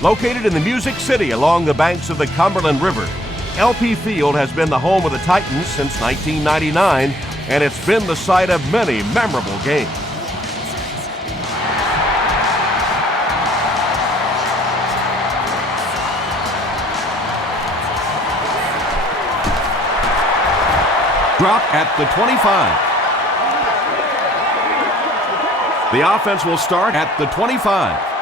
Located in the Music City along the banks of the Cumberland River, LP Field has been the home of the Titans since 1999, and it's been the site of many memorable games. Drop at the 25. The offense will start at the 25.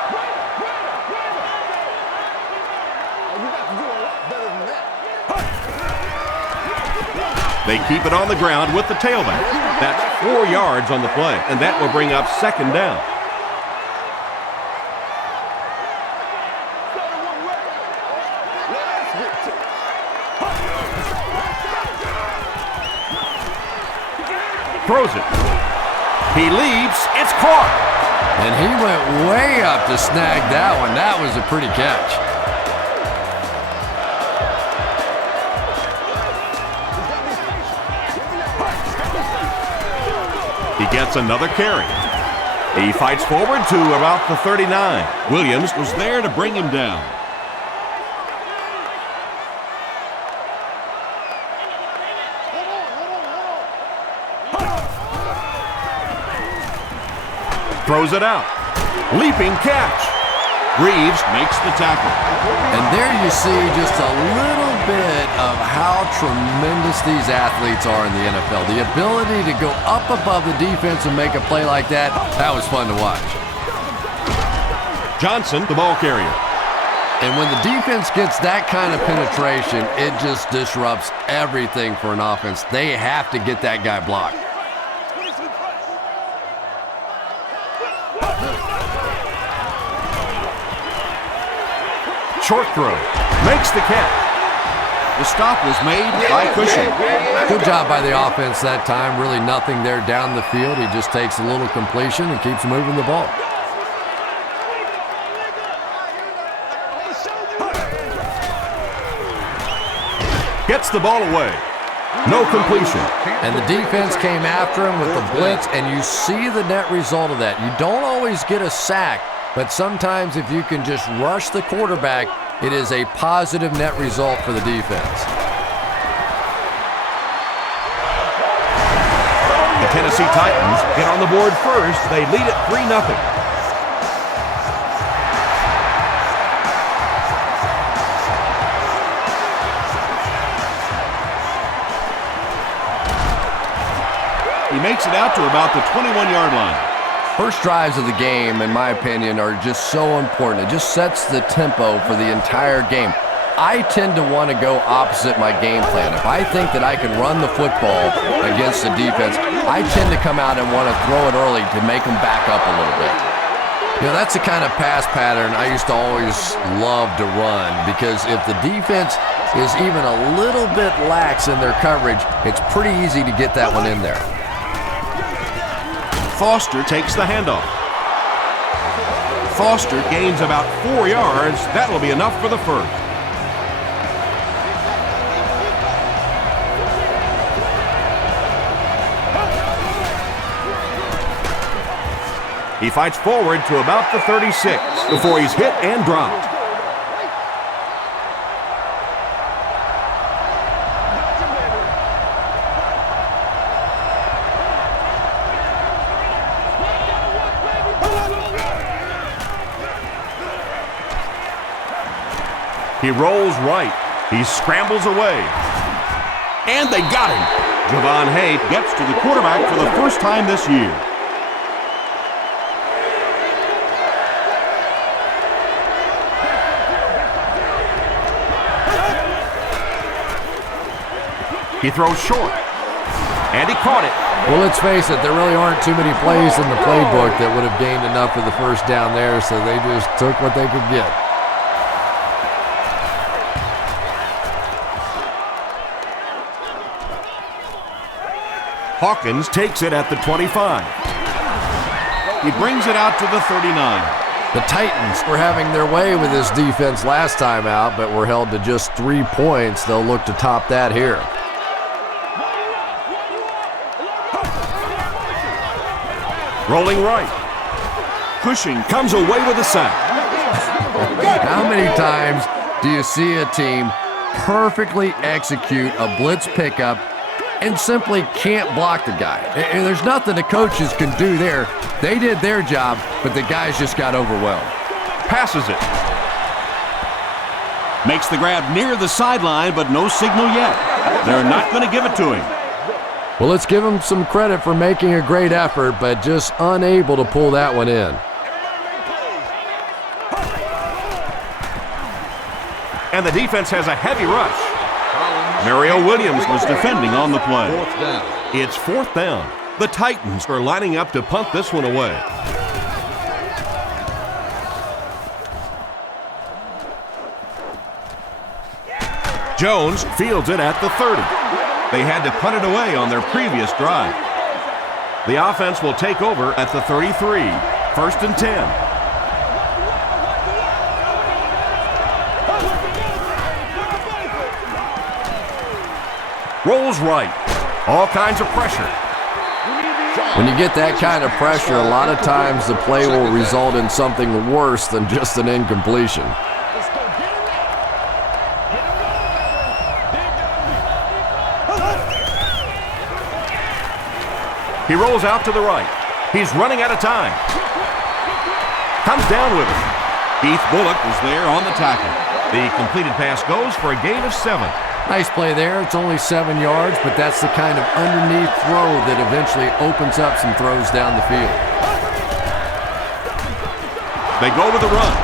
They keep it on the ground with the tailback. That's 4 yards on the play, and that will bring up second down. Throws it. He leaps. It's caught. And he went way up to snag that one. That was a pretty catch. He gets another carry. He fights forward to about the 39. Williams was there to bring him down. Throws it out. Leaping catch. Reeves makes the tackle. And there you see just a little bit of how tremendous these athletes are in the NFL. The ability to go up above the defense and make a play like that, that was fun to watch. Johnson, the ball carrier. And when the defense gets that kind of penetration, it just disrupts everything for an offense. They have to get that guy blocked. Short throw. Makes the catch. The stop was made by Cushing. Good job by the offense that time. Really nothing there down the field. He just takes a little completion and keeps moving the ball. Gets the ball away. No completion. And the defense came after him with the blitz, and you see the net result of that. You don't always get a sack, but sometimes if you can just rush the quarterback, it is a positive net result for the defense. The Tennessee Titans get on the board first. They lead it 3-0. He makes it out to about the 21-yard line. First drives of the game, in my opinion, are just so important. It just sets the tempo for the entire game. I tend to want to go opposite my game plan. If I think that I can run the football against the defense, I tend to come out and want to throw it early to make them back up a little bit. You know, that's the kind of pass pattern I used to always love to run, because if the defense is even a little bit lax in their coverage, it's pretty easy to get that one in there. Foster takes the handoff. Foster gains about 4 yards. That will be enough for the first. He fights forward to about the 36 before he's hit and dropped. He rolls right. He scrambles away. And they got him. Javon Hay gets to the quarterback for the first time this year. He throws short. And he caught it. Well, let's face it, there really aren't too many plays in the playbook that would have gained enough for the first down there, so they just took what they could get. Hawkins takes it at the 25. He brings it out to the 39. The Titans were having their way with this defense last time out, but were held to just 3 points. They'll look to top that here. Rolling right. Cushing comes away with a sack. How many times do you see a team perfectly execute a blitz pickup and simply can't block the guy? And there's nothing the coaches can do there. They did their job, but the guys just got overwhelmed. Passes it. Makes the grab near the sideline, but no signal yet. They're not going to give it to him. Well, let's give him some credit for making a great effort, but just unable to pull that one in. And the defense has a heavy rush. Mario Williams was defending on the play. It's 4th down. The Titans are lining up to punt this one away. Jones fields it at the 30. They had to punt it away on their previous drive. The offense will take over at the 33. 1st and 10. Rolls right. All kinds of pressure. When you get that kind of pressure, a lot of times the play will result in something worse than just an incompletion. He rolls out to the right. He's running out of time. Comes down with it. Keith Bullock was there on the tackle. The completed pass goes for a gain of 7. Nice play there. It's only 7 yards, but that's the kind of underneath throw that eventually opens up some throws down the field. They go with the run.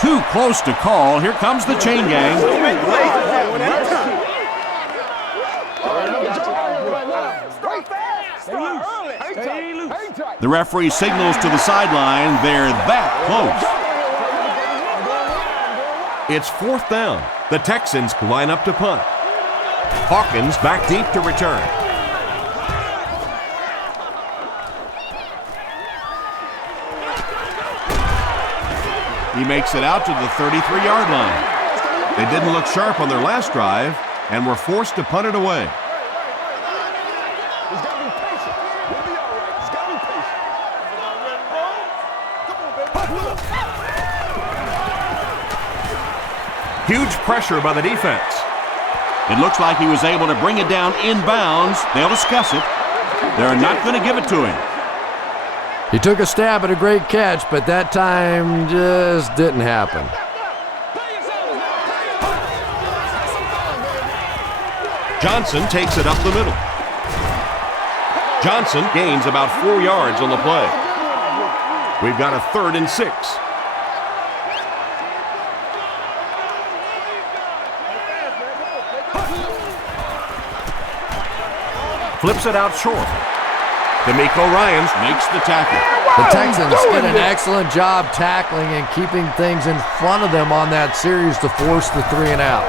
Too close to call. Here comes the chain gang. The referee signals to the sideline. They're that close. It's 4th down. The Texans line up to punt. Hawkins back deep to return. He makes it out to the 33-yard line. They didn't look sharp on their last drive and were forced to punt it away. Huge pressure by the defense. It looks like he was able to bring it down inbounds. They'll discuss it. They're not going to give it to him. He took a stab at a great catch, but that time just didn't happen. Johnson takes it up the middle. Johnson gains about 4 yards on the play. We've got a 3rd and 6. Flips it out short. D'Amico Ryans makes the tackle. The Texans did an excellent job tackling and keeping things in front of them on that series to force the 3 and out.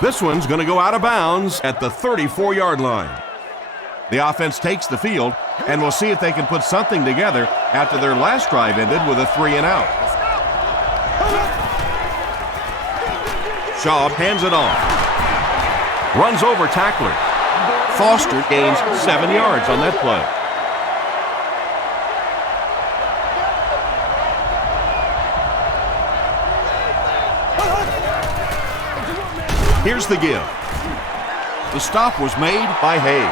This one's going to go out of bounds at the 34-yard line. The offense takes the field, and we'll see if they can put something together after their last drive ended with a 3 and out. Shaw hands it off. Runs over tackler. Foster gains 7 yards on that play. Here's the give. The stop was made by Hay.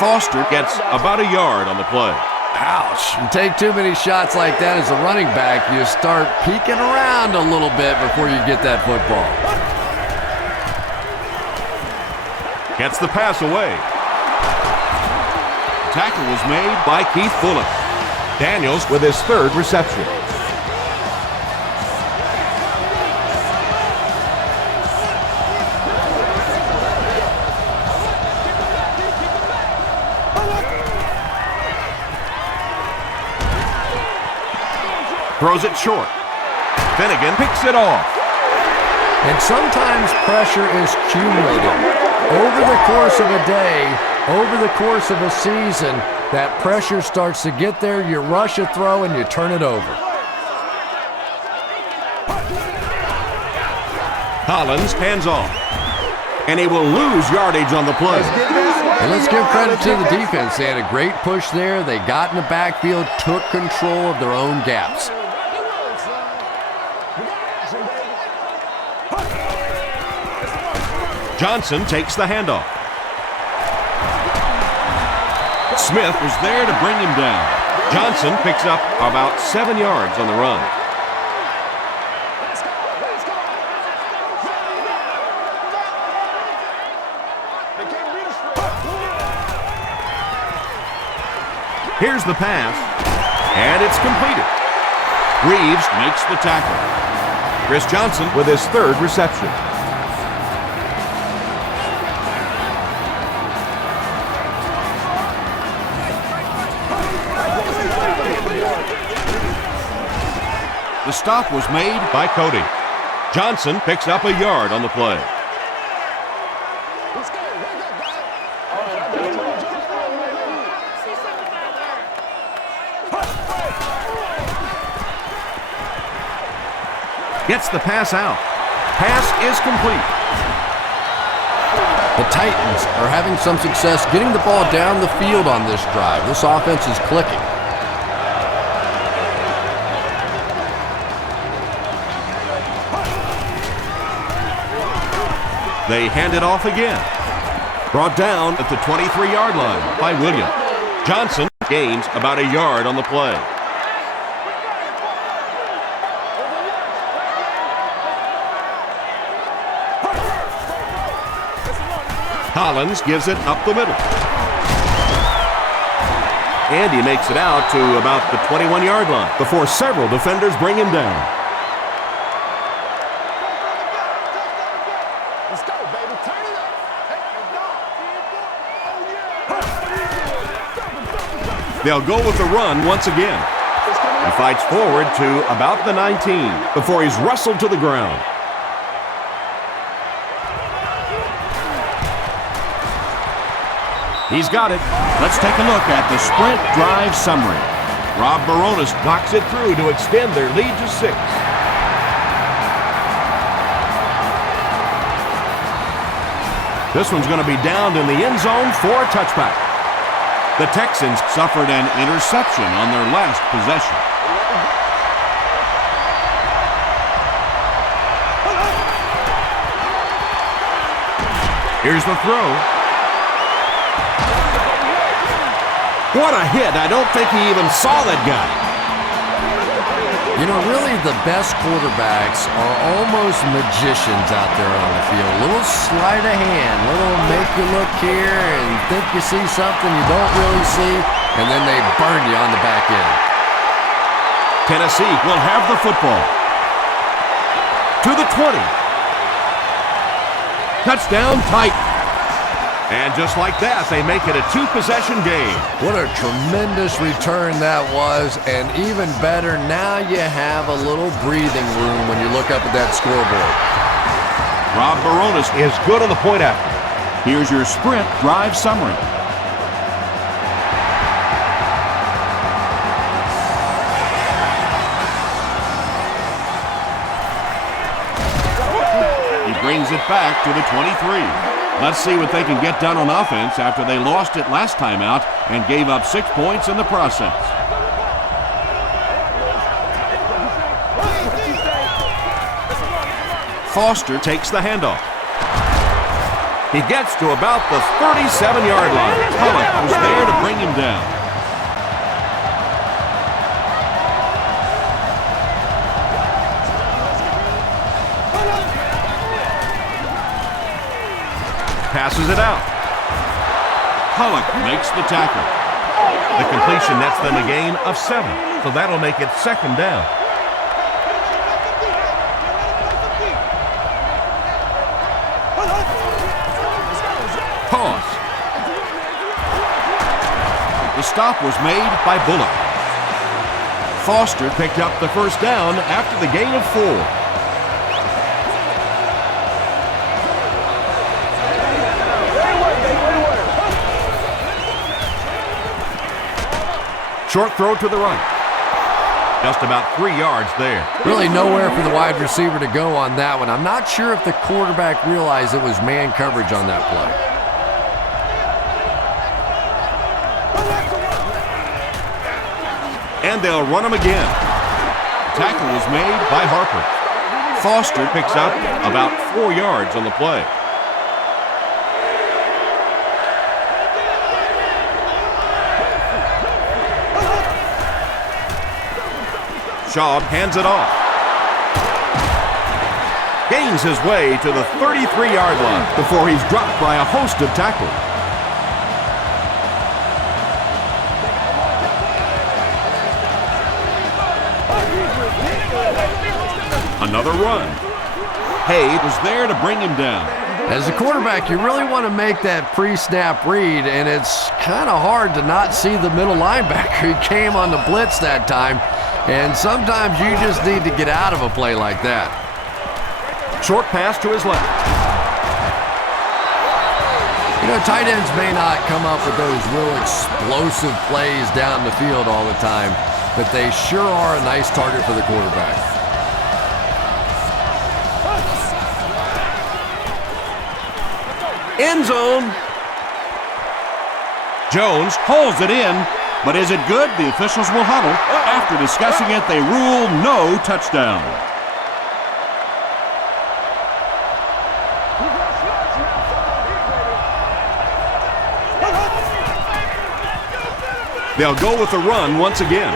Foster gets about a yard on the play. Ouch. You take too many shots like that as a running back, you start peeking around a little bit before you get that football. Gets the pass away. Tackle was made by Keith Bullock. Daniels with his 3rd reception. Throws it short. Finnegan picks it off. And sometimes pressure is cumulative. Over the course of a day, over the course of a season, that pressure starts to get there, you rush a throw, and you turn it over. Collins hands off. And he will lose yardage on the play. And let's give credit to the defense. They had a great push there. They got in the backfield, took control of their own gaps. Johnson takes the handoff. Smith was there to bring him down. Johnson picks up about 7 yards on the run. Here's the pass, and it's completed. Reeves makes the tackle. Chris Johnson with his 3rd reception. The stop was made by Cody. Johnson picks up a yard on the play. Gets the pass out. Pass is complete. The Titans are having some success getting the ball down the field on this drive. This offense is clicking. They hand it off again. Brought down at the 23-yard line by Williams. Johnson gains about a yard on the play. Collins gives it up the middle. And he makes it out to about the 21-yard line before several defenders bring him down. Let's go, baby. Turn it up. They'll go with the run once again. He fights forward to about the 19 before he's wrestled to the ground. He's got it. Let's take a look at the sprint drive summary. Rob Baronis knocks it through to extend their lead to 6. This one's going to be downed in the end zone for a touchback. The Texans suffered an interception on their last possession. Here's the throw. What a hit. I don't think he even saw that guy. You know, really the best quarterbacks are almost magicians out there on the field. A little sleight of hand, a little make you look here and think you see something you don't really see, and then they burn you on the back end. Tennessee will have the football. To the 20. Touchdown, Titans. And just like that, they make it a 2-possession game. What a tremendous return that was, and even better, now you have a little breathing room when you look up at that scoreboard. Rob Baronis Is good on the point after. Here's your sprint drive summary. He brings it back to the 23. Let's see what they can get done on offense after they lost it last time out and gave up 6 points in the process. Foster takes the handoff. He gets to about the 37-yard line. Pollock was there to bring him down. Passes it out. Pollock makes the tackle. The completion nets them a gain of 7, so that'll make it 2nd down. Toss. The stop was made by Bullock. Foster picked up the 1st down after the gain of 4. Short throw to the right. Just about 3 yards there. Really nowhere for the wide receiver to go on that one. I'm not sure if the quarterback realized it was man coverage on that play. And they'll run him again. Tackle was made by Harper. Foster picks up about 4 yards on the play. Schaub hands it off. Gains his way to the 33-yard line before he's dropped by a host of tackles. Another run. Hay was there to bring him down. As a quarterback, you really want to make that pre-snap read, and it's kind of hard to not see the middle linebacker. He came on the blitz that time, and sometimes you just need to get out of a play like that. Short pass to his left. You know, tight ends may not come up with those real explosive plays down the field all the time, but they sure are a nice target for the quarterback. End zone. Jones holds it in, but is it good? The officials will huddle. After discussing it, they rule no touchdown. They'll go with the run once again.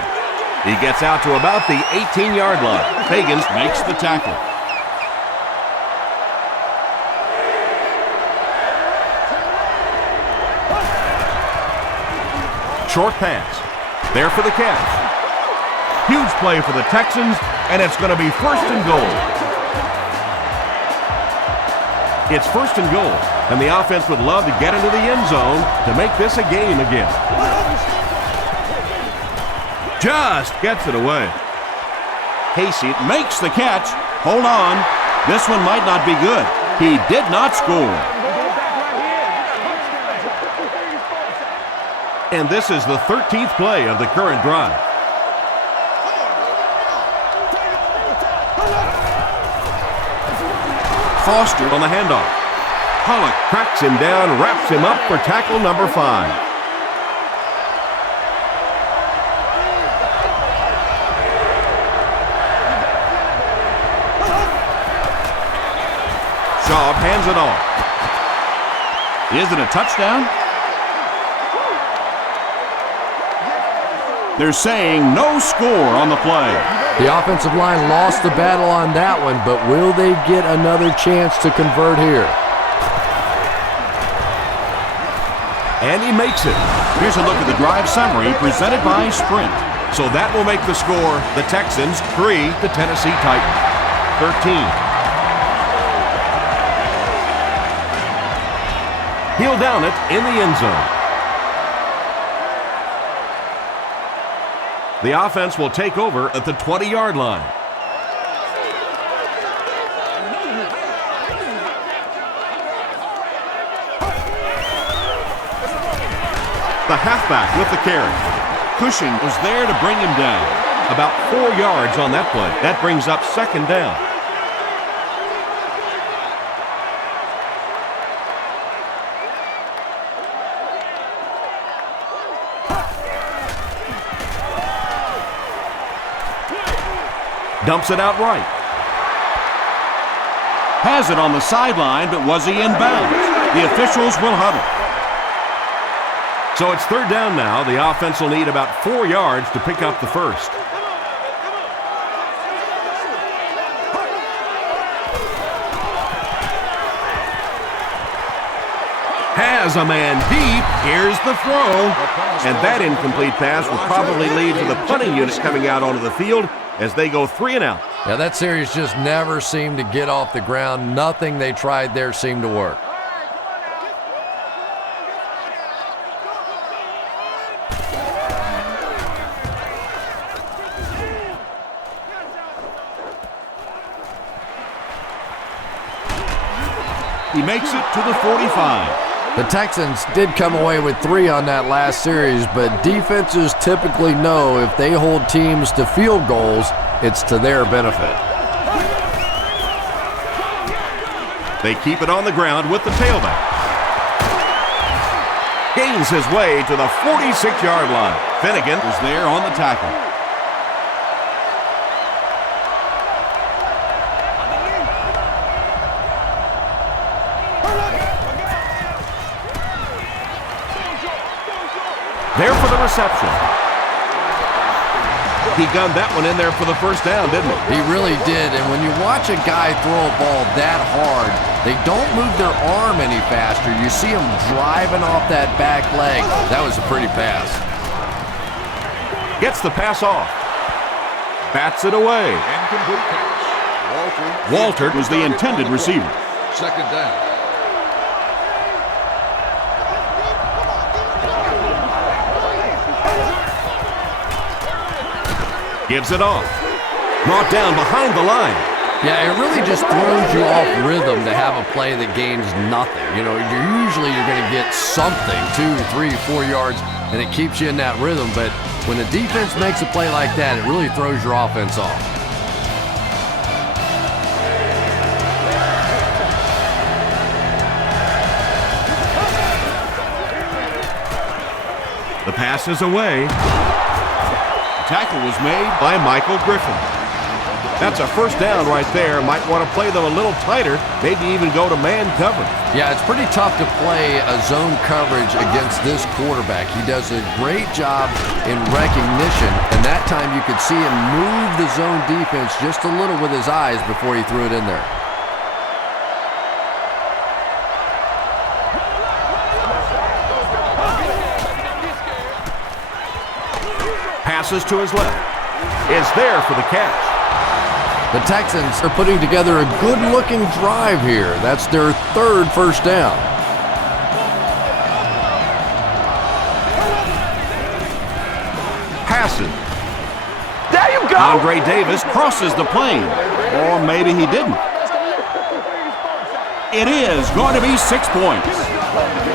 He gets out to about the 18-yard line. Fagans makes the tackle. Short pass. There for the catch. Huge play for the Texans, and it's going to be first and goal. It's first and goal, and the offense would love to get into the end zone to make this a game again. Just gets it away. Casey makes the catch. Hold on. This one might not be good. He did not score. And this is the 13th play of the current drive. Foster on the handoff. Pollock cracks him down, wraps him up for tackle number 5. Schaub hands it off. Is it a touchdown? They're saying no score on the play. The offensive line lost the battle on that one, but will they get another chance to convert here? And he makes it. Here's a look at the drive summary presented by Sprint. So that will make the score the Texans 3, the Tennessee Titans 13. He'll down it in the end zone. The offense will take over at the 20-yard line. The halfback with the carry. Cushing was there to bring him down. About 4 yards on that play. That brings up second down. Dumps it out right. Has it on the sideline, but was he in bounds? The officials will huddle. So it's third down now. The offense will need about 4 yards to pick up the first. Has a man deep. Here's the throw. And that incomplete pass will probably lead to the punting unit coming out onto the field as they go 3 and out. Yeah, that series just never seemed to get off the ground. Nothing they tried there seemed to work. He makes it to the 45. The Texans did come away with 3 on that last series, but defenses typically know if they hold teams to field goals, it's to their benefit. They keep it on the ground with the tailback. Gains his way to the 46-yard line. Finnegan is there on the tackle. there for the reception. He gunned that one in there for the first down, didn't he? He really did, and when you watch a guy throw a ball that hard, they don't move their arm any faster. You see him driving off that back leg. That was a pretty pass. Gets the pass off. Bats it away. Incomplete pass. Walter was the intended receiver. Second down. Gives it off. Brought down behind the line. Yeah, it really just throws you off rhythm to have a play that gains nothing. You know, usually you're going to get something, 2, 3, 4 yards, and it keeps you in that rhythm. But when the defense makes a play like that, it really throws your offense off. The pass is away. Tackle was made By Michael Griffin. That's a first down right there. Might want to play them a little tighter, maybe even go to man coverage. Yeah, it's pretty tough to play a zone coverage against this quarterback. He does a great job in recognition, and that time you could see him move the zone defense just a little with his eyes before he threw it in there. Passes to his left. Is there for the catch. The Texans are putting together a good-looking drive here. That's their third first down. Passes. There you go! Andre Davis crosses the plane. Or maybe he didn't. It is going to be 6 points.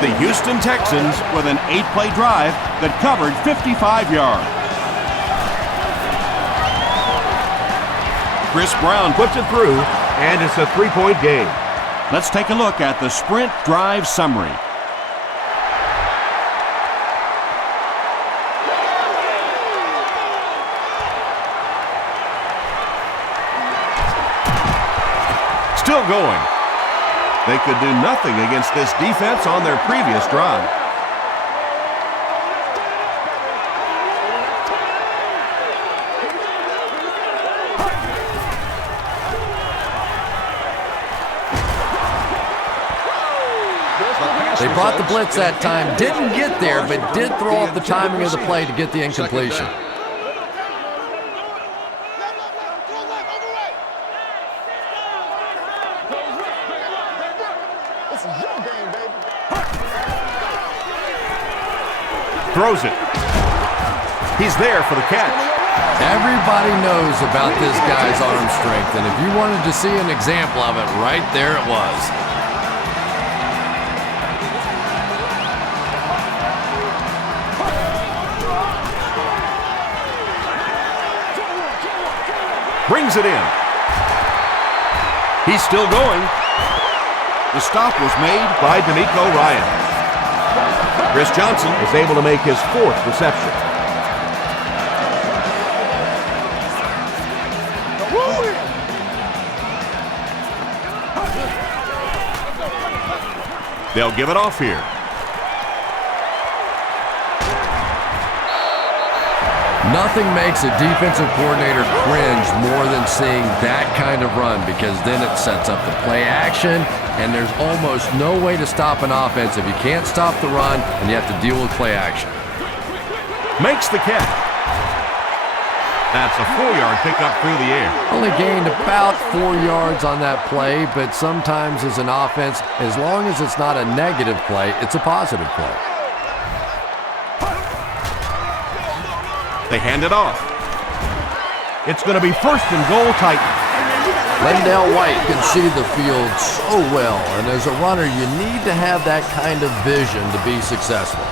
The Houston Texans With an 8-play drive that covered 55 yards. Chris Brown puts it through, and it's a 3-point game. Let's take a look at the sprint drive summary. Still going. They could do nothing against this defense on their previous drive. They brought the blitz that time, didn't get there, but did throw off the timing of the play to get the incompletion. This is your game, baby. Throws it. He's there for the catch. Everybody knows about this guy's arm strength, and if you wanted to see an example of it, right there it was. Brings it in. He's still going. The stop was made By D'Amico Ryan. Chris Johnson is able to make his 4th reception. They'll give it off here. Nothing makes a defensive coordinator cringe more than seeing that kind of run, because then it sets up the play action, and there's almost no way to stop an offense if you can't stop the run and you have to deal with play action. Makes the catch. That's a 4-yard pickup through the air. Only gained about 4 yards on that play, but sometimes as an offense, as long as it's not a negative play, it's a positive play. They hand it off. It's going to be 1st and goal, Titans. Lendell White can see the field so well, and as a runner, you need to have that kind of vision to be successful.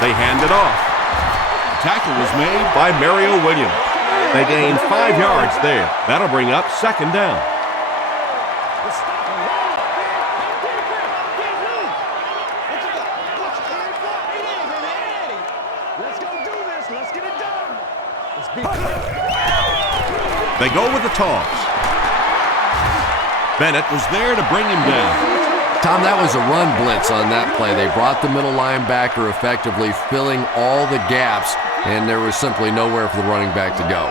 They hand it off. Tackle was made By Mario Williams. They gain 5 yards there. That'll bring up second down. They go with the toss. Bennett was there to bring him down. Tom, that was a run blitz on that play. They brought the middle linebacker effectively, filling all the gaps, and there was simply nowhere for the running back to go.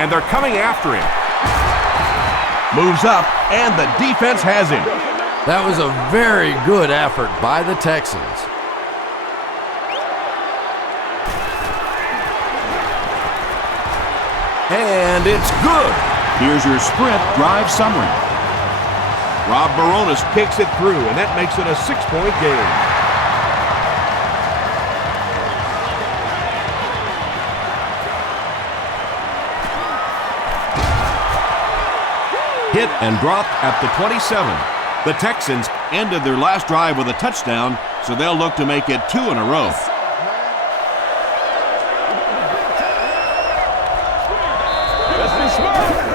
And they're coming after him. Moves up, and the defense has him. That was a very good effort by the Texans. And it's good. Here's your sprint drive summary. Rob Baronis kicks it through, and that makes it a 6-point game. Hit and dropped at the 27. The Texans ended their last drive with a touchdown, so they'll look to make it 2 in a row.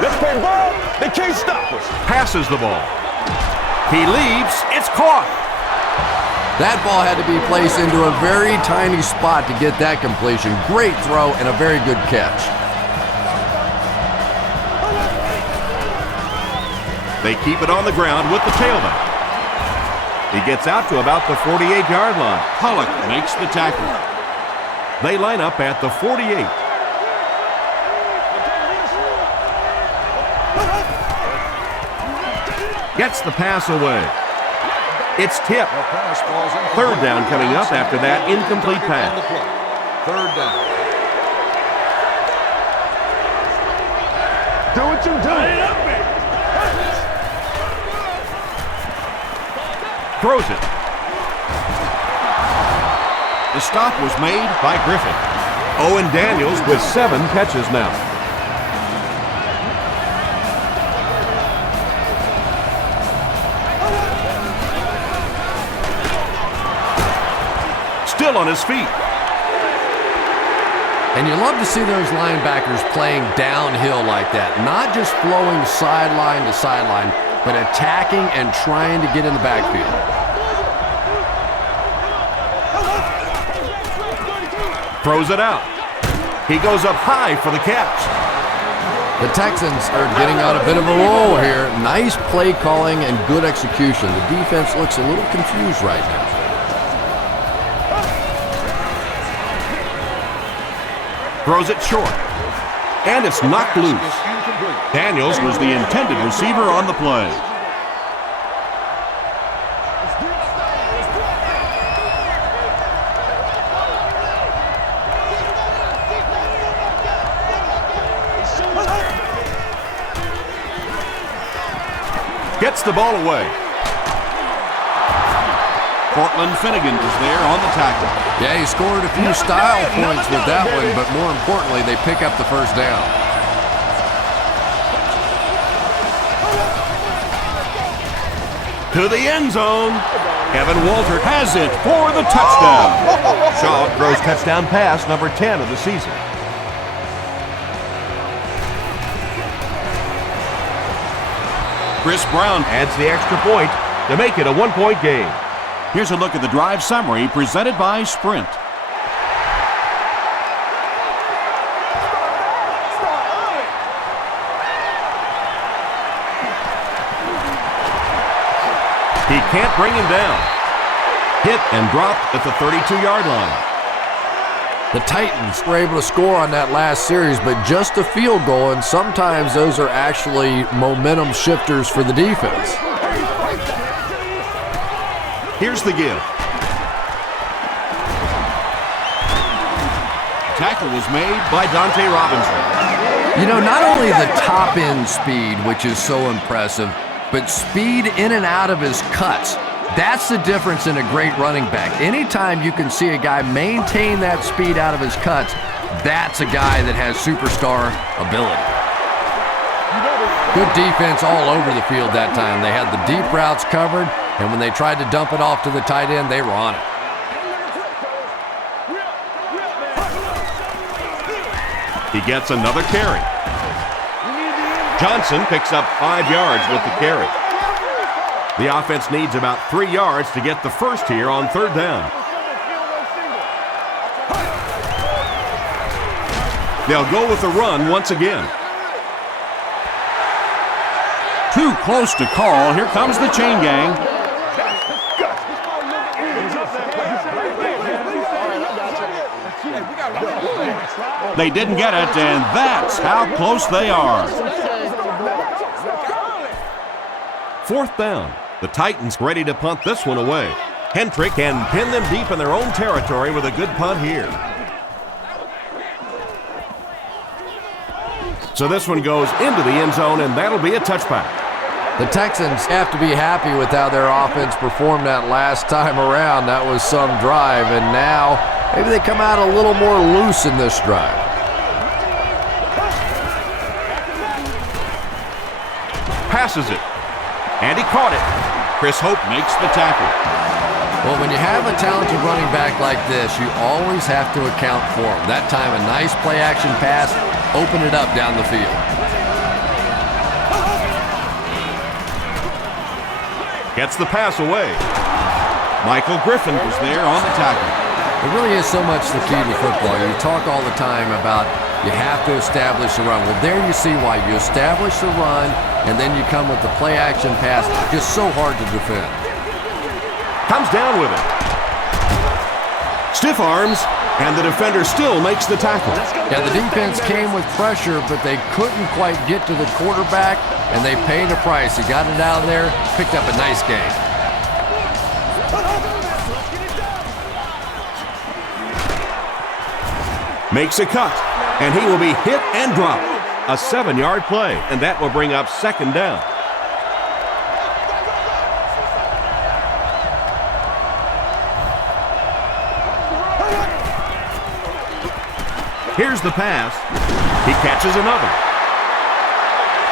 Let's play ball. They can't stop us. Passes the ball. He leaps. It's caught. That ball had to be placed into a very tiny spot to get that completion. Great throw and a very good catch. They keep it on the ground with the tailback. He gets out to about the 48-yard line. Pollock makes the tackle. They line up at the 48. Gets the pass away. It's tipped. The pass falls incomplete. Third down coming up after that incomplete pass. Third down. Do what you do. Throws it. The stop was made By Griffin. Owen Daniels with 7 catches now. Still on his feet. And you love to see those linebackers playing downhill like that, not just flowing sideline to sideline, but attacking and trying to get in the backfield. Throws it out. He goes up high for the catch. The Texans are getting on a bit of a roll here. Nice play calling and good execution. The defense looks a little confused right now. Throws it short. And it's knocked loose. Daniels was the intended receiver on the play. Gets the ball away. Cortland Finnegan is there on the tackle. Yeah, he scored a few style points with that one, but more importantly, they pick up the first down. To the end zone. Kevin Walter has it for the touchdown. Shaw throws touchdown pass number 10 of the season. Chris Brown Adds the extra point to make it a 1-point game. Here's a look at the drive summary presented by Sprint. He can't bring him down. Hit and dropped at the 32-yard line. The Titans were able to score on that last series, but just a field goal, and sometimes those are actually momentum shifters for the defense. Here's the give. Tackle was made By Dante Robinson. You know, not only the top-end speed, which is so impressive, but speed in and out of his cuts. That's the difference in a great running back. Anytime you can see a guy maintain that speed out of his cuts, that's a guy that has superstar ability. Good defense all over the field that time. They had the deep routes covered, and when they tried to dump it off to the tight end, they were on it. He gets another carry. Johnson picks up 5 yards with the carry. The offense needs about 3 yards to get the first here on 3rd down. They'll go with the run once again. Too close to call. Here comes the chain gang. They didn't get it, and that's how close they are. 4th down. The Titans ready to punt this one away. Hendrick can pin them deep in their own territory with a good punt here. So this one goes into the end zone, and that'll be a touchback. The Texans have to be happy with how their offense performed that last time around. That was some drive, and now maybe they come out a little more loose in this drive. Passes it, and he caught it. Chris Hope makes the tackle. Well, when you have a talented running back like this, you always have to account for him. That time, a nice play-action pass opened it up down the field. Gets the pass away. Michael Griffin was there on the tackle. It really is so much the key to football. You talk all the time about you have to establish the run. Well, there you see why. You establish the run, and then you come with the play-action pass. Just so hard to defend. Comes down with it. Stiff arms, and the defender still makes the tackle. Yeah, the defense came with pressure, but they couldn't quite get to the quarterback, and they paid a price. He got it out of there, picked up a nice game. Makes a cut, and he will be hit and dropped. A 7-yard play, and that will bring up 2nd down. Here's the pass. He catches another.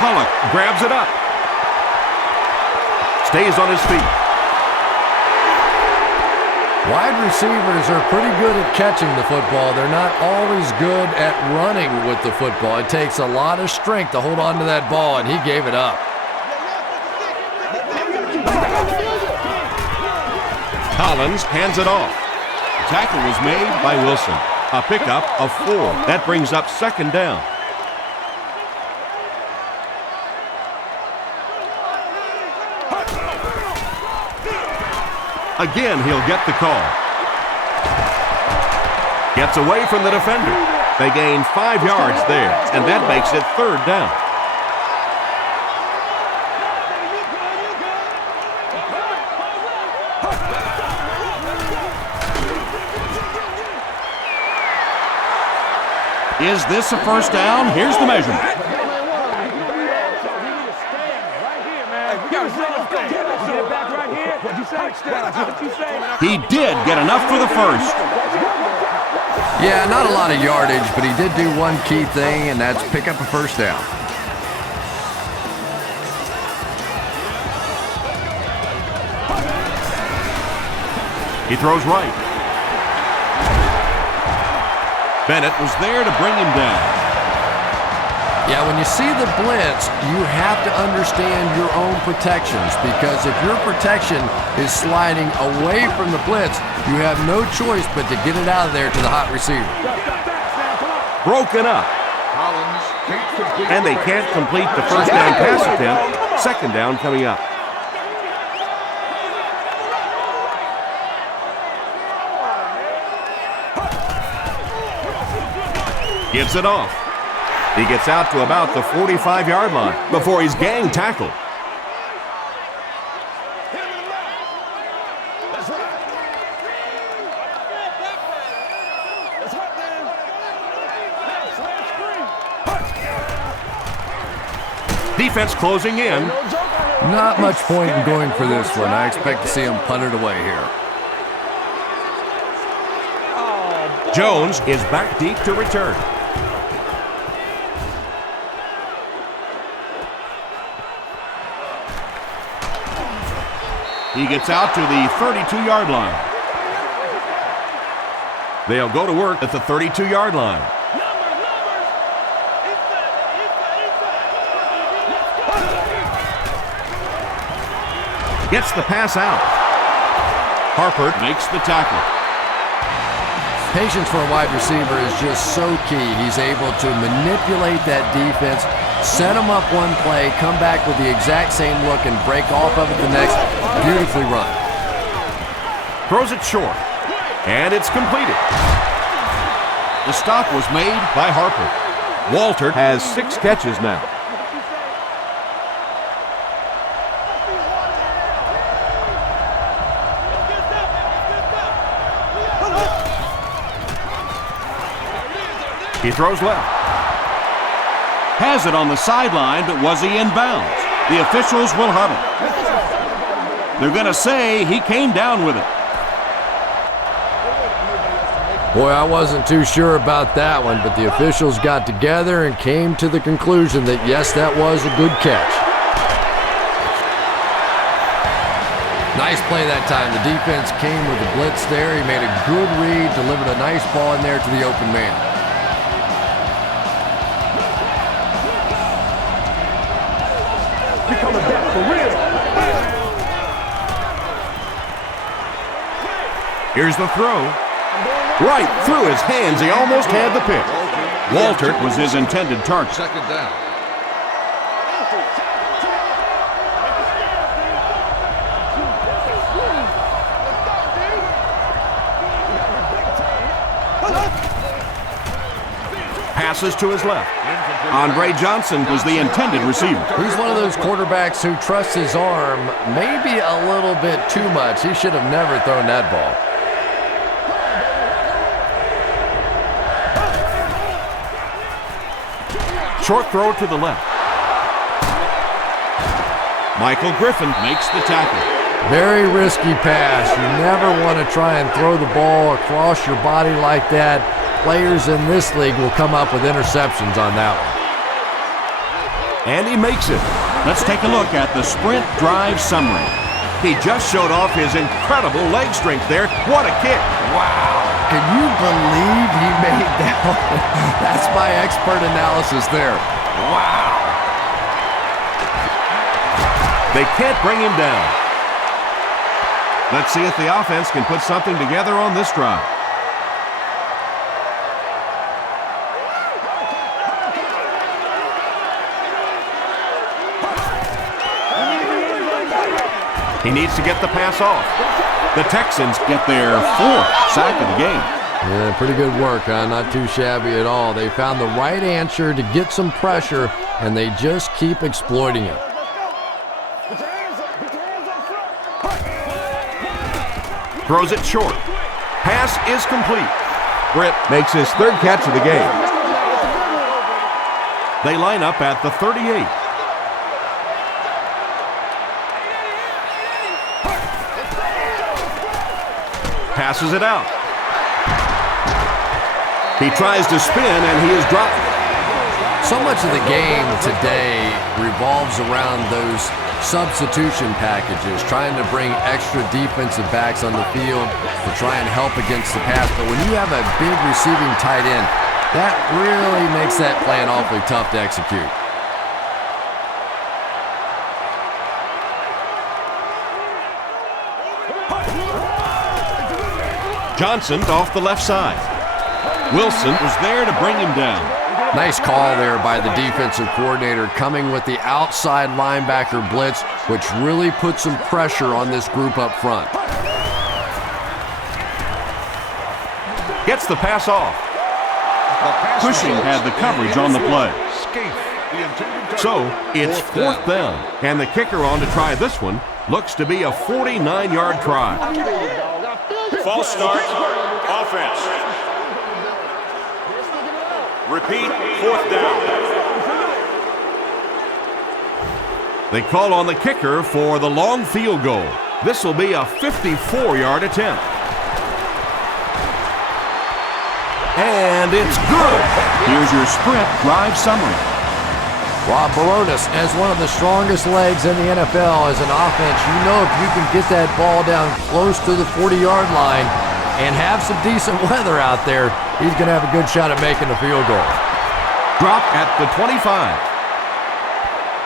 Pollock grabs it up. Stays on his feet. Wide receivers are pretty good at catching the football. They're not always good at running with the football. It takes a lot of strength to hold on to that ball, and he gave it up. Collins hands it off. Tackle was made by Wilson. A pickup of 4. That brings up 2nd down. Again, he'll get the call. Gets away from the defender. They gain 5 yards there, and that makes it 3rd down. Is this a first down? Here's the measurement. He did get enough for the first. Yeah, not a lot of yardage, but he did do one key thing, and that's pick up a first down. He throws right. Bennett was there to bring him down. Yeah, when you see the blitz, you have to understand your own protections, because if your protection is sliding away from the blitz, you have no choice but to get it out of there to the hot receiver. Broken up. And they can't complete the first down pass attempt. 2nd down coming up. Gives it off. He gets out to about the 45-yard line before he's gang tackled. Defense closing in. Not much point in going for this one. I expect to see him punt it away here. Jones is back deep to return. He gets out to the 32-yard line. They'll go to work at the 32-yard line. Gets the pass out. Harper Makes the tackle. Patience for a wide receiver is just so key. He's able to manipulate that defense, set them up one play, come back with the exact same look, and break off of it the next. Beautifully run. throws it short, and it's completed. The stop was made By Harper. Walter has 6 catches now. He throws left. has it on the sideline, but was he in bounds? The officials will huddle. They're going to say he came down with it. Boy, I wasn't too sure about that one, but the officials got together and came to the conclusion that, yes, that was a good catch. Nice play that time. The defense came with a blitz there. He made a good read, delivered a nice ball in there to the open man. Coming back for real. Here's the throw. Right through his hands. He almost had the pick. Walter was his intended target. Second down. passes to his left. R.B.I. Johnson was the intended receiver. He's one of those quarterbacks who trusts his arm maybe a little bit too much. He should have never thrown that ball. Short throw to the left. Michael Griffin Makes the tackle. Very risky pass. You never want to try and throw the ball across your body like that. Players in this league will come up with interceptions on that one. and he makes it. Let's take a look at the sprint drive summary. He just showed off his incredible leg strength there. What a kick. Wow. Can you believe he made that one? That's my expert analysis there. Wow. They can't bring him down. Let's see if the offense can put something together on this drive. He needs to get the pass off. The Texans get their 4th sack of the game. Yeah, pretty good work, huh? Not too shabby at all. They found the right answer to get some pressure, and they just keep exploiting it. Throws it short. Pass is complete. Britt makes his 3rd catch of the game. They line up at the 38. Passes it out. He tries to spin, and he is dropped. So much of the game today revolves around those substitution packages, trying to bring extra defensive backs on the field to try and help against the pass. But when you have a big receiving tight end, that really makes that plan awfully tough to execute. Johnson off the left side. Wilson was there to bring him down. Nice call there by the defensive coordinator, coming with the outside linebacker blitz, which really put some pressure on this group up front. Gets the pass off. Cushing had the coverage on the play. So it's 4th down. And the kicker on to try this one looks to be a 49-yard try. False start, offense. Repeat, 4th down. They call on the kicker for the long field goal. This will be a 54-yard attempt. And it's good. Here's your sprint drive summary. R.B.I. has one of the strongest legs in the NFL as an offense. You know, if you can get that ball down close to the 40-yard line and have some decent weather out there, he's going to have a good shot at making the field goal. Drop at the 25.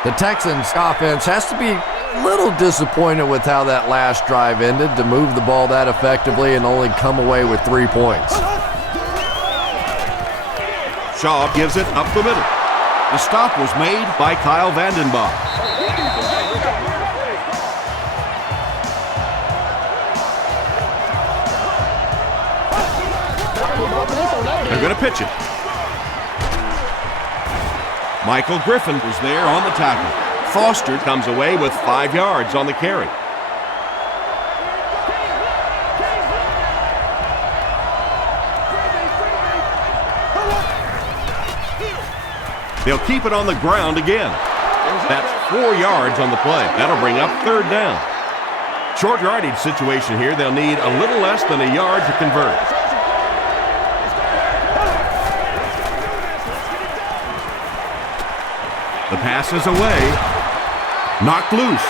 The Texans offense has to be a little disappointed with how that last drive ended to move the ball that effectively and only come away with 3 points. Shaw gives it up the middle. The stop was made by Kyle Vandenbach. They're going to pitch it. Michael Griffin was there on the tackle. Foster comes away with 5 yards on the carry. They'll keep it on the ground again. That's 4 yards on the play. That'll bring up 3rd down. Short yardage situation here. They'll need a little less than a yard to convert. The pass is away. Knocked loose.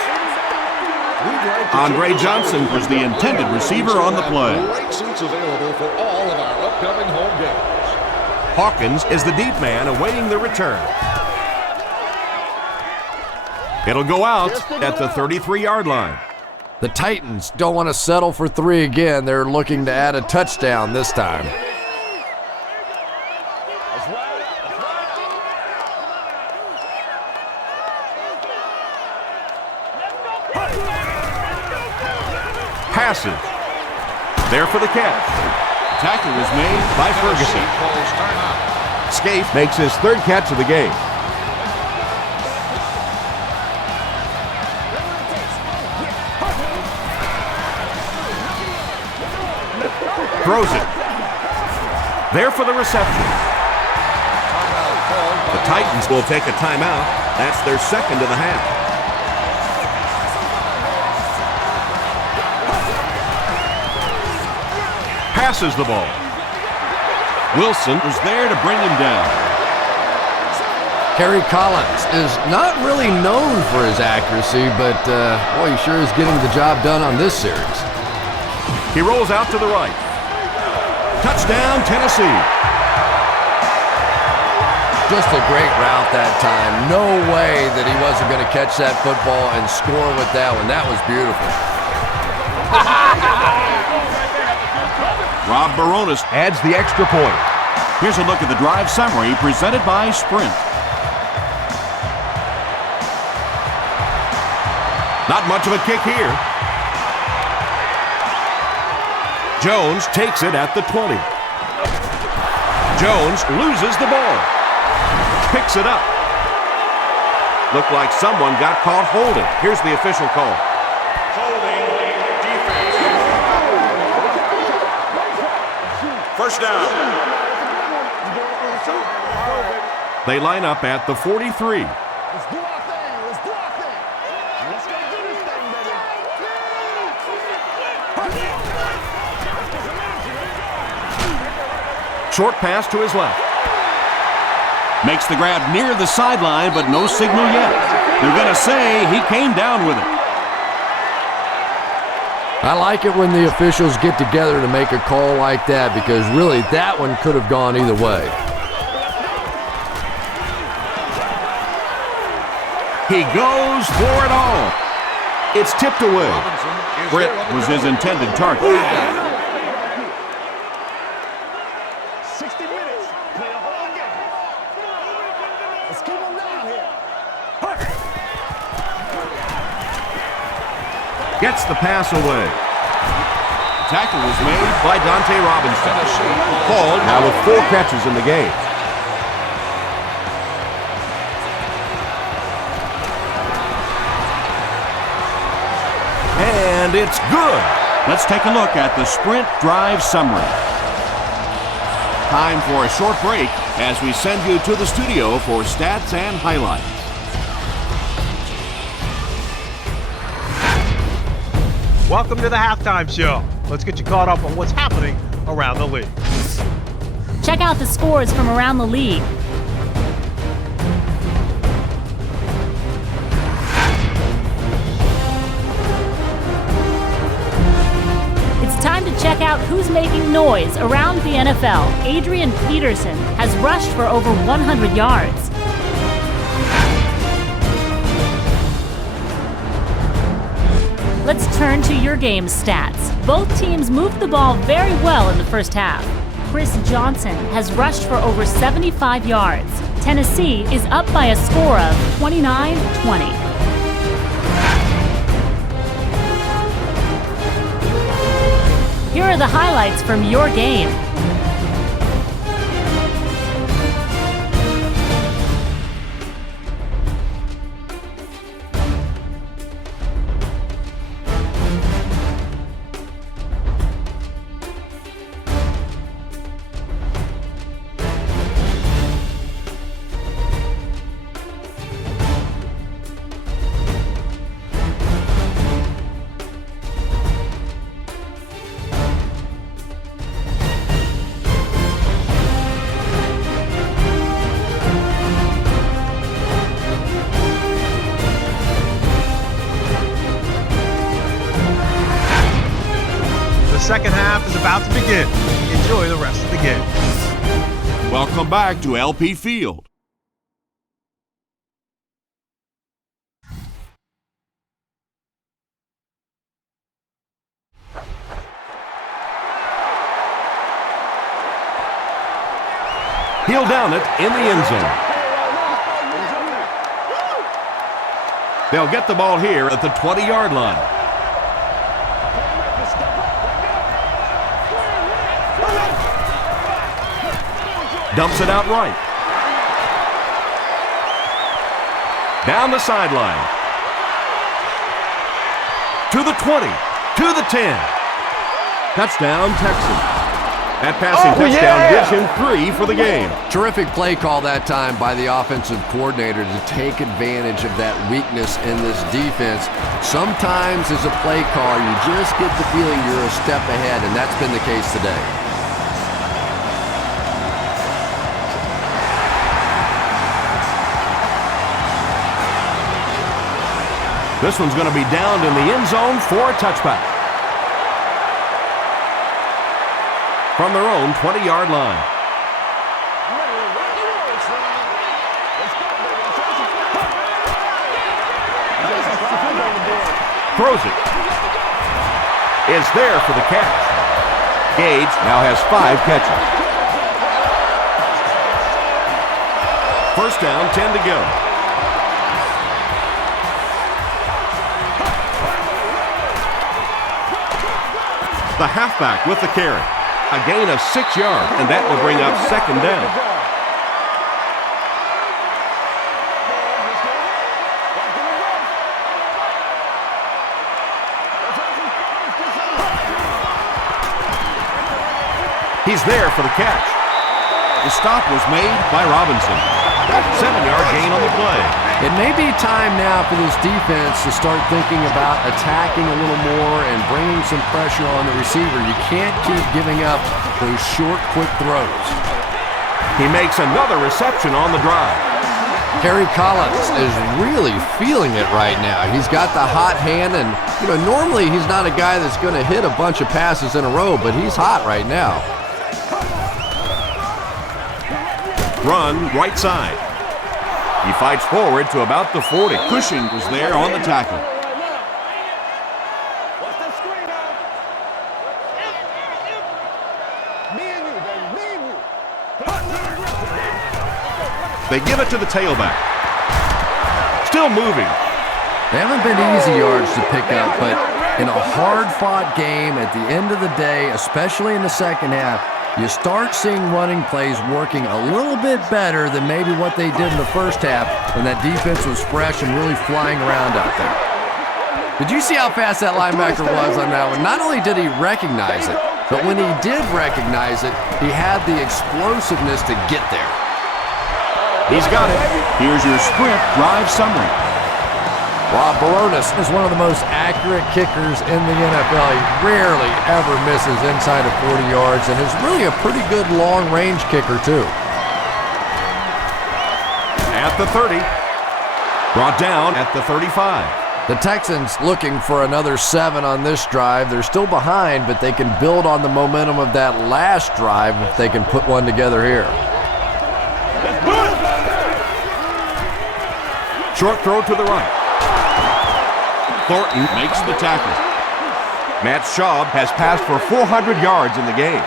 Andre Johnson was the intended receiver on the play. Great seats available for all of our upcoming home games. Hawkins is the deep man awaiting the return. It'll go out at the 33-yard line. The Titans don't want to settle for 3 again. They're looking to add a touchdown this time. Passes. There for the catch. Tackle was made by Ferguson. Scaife makes his 3rd catch of the game. Throws it. There for the reception. The Titans will take a timeout. That's their 2nd of the half. Passes the ball. Wilson was there to bring him down. Kerry Collins is not really known for his accuracy, but boy, he sure is getting the job done on this series. He rolls out to the right. Touchdown, Tennessee. Just a great route that time. No way that he wasn't going to catch that football and score with that one. That was beautiful. R.B.I. adds the extra point. Here's a look at the drive summary presented by Sprint. Not much of a kick here. Jones takes it at the 20. Jones loses the ball. Picks it up. Looked like someone got caught holding. Here's the official call. Holding defense. First down. They line up at the 43. Let's do our thing. Let's do our thing. Let's go do this thing, baby. Short pass to his left. Makes the grab near the sideline, but no signal yet. They're going to say he came down with it. I like it when the officials get together to make a call like that because really that one could have gone either way. He goes for it all. It's tipped away. Britt was his intended target. 60 minutes. Play the whole game. Let's keep them down here. Gets the pass away. Tackle was made by Dante Robinson. Called now with 4 catches in the game. And it's good. Let's take a look at the Sprint drive summary. Time for a short break as we send you to the studio for stats and highlights. Welcome to the halftime show. Let's get you caught up on what's happening around the league. Check out the scores from around the league. It's time to check out who's making noise around the NFL. Adrian Peterson has rushed for over 100 yards. Let's turn to your game stats. Both teams moved the ball very well in the first half. Chris Johnson has rushed for over 75 yards. Tennessee is up by a score of 29-20. Here are the highlights from your game. The second half is about to begin. Enjoy the rest of the game. Welcome back to LP Field. He'll down it in the end zone. They'll get the ball here at the 20-yard line. Dumps it out right. Down the sideline. To the 20. To the 10. Touchdown, Texans. That passing touchdown gives him 3 for the game. Terrific play call that time by the offensive coordinator to take advantage of that weakness in this defense. Sometimes as a play caller, you just get the feeling you're a step ahead, and that's been the case today. This one's going to be downed in the end zone for a touchback. From their own 20-yard line. Throws it. It's there for the catch. Gage now has 5 catches. First down, 10 to go. The halfback with the carry. A gain of 6 yards, and that will bring up second down. He's there for the catch. The stop was made by Robinson. 7-yard gain on the play. It may be time now for this defense to start thinking about attacking a little more and bringing some pressure on the receiver. You can't keep giving up those short, quick throws. He makes another reception on the drive. Harry Collins is really feeling it right now. He's got the hot hand, and normally he's not a guy that's going to hit a bunch of passes in a row, but he's hot right now. Run right side. He fights forward to about the 40. Cushing was there on the tackle. They give it to the tailback. Still moving. They haven't been easy yards to pick up, but in a hard-fought game at the end of the day, especially in the second half, you start seeing running plays working a little bit better than maybe what they did in the first half when that defense was fresh and really flying around out there. Did you see how fast that linebacker was on that one? Not only did he recognize it, but when he did recognize it, he had the explosiveness to get there. He's got it. Here's your sprint drive summary. Baronis is one of the most accurate kickers in the NFL. He rarely ever misses inside of 40 yards and is really a pretty good long-range kicker, too. At the 30. Brought down at the 35. The Texans looking for another 7 on this drive. They're still behind, but they can build on the momentum of that last drive if they can put one together here. Short throw to the right. Thornton makes the tackle. Matt Schaub has passed for 400 yards in the game.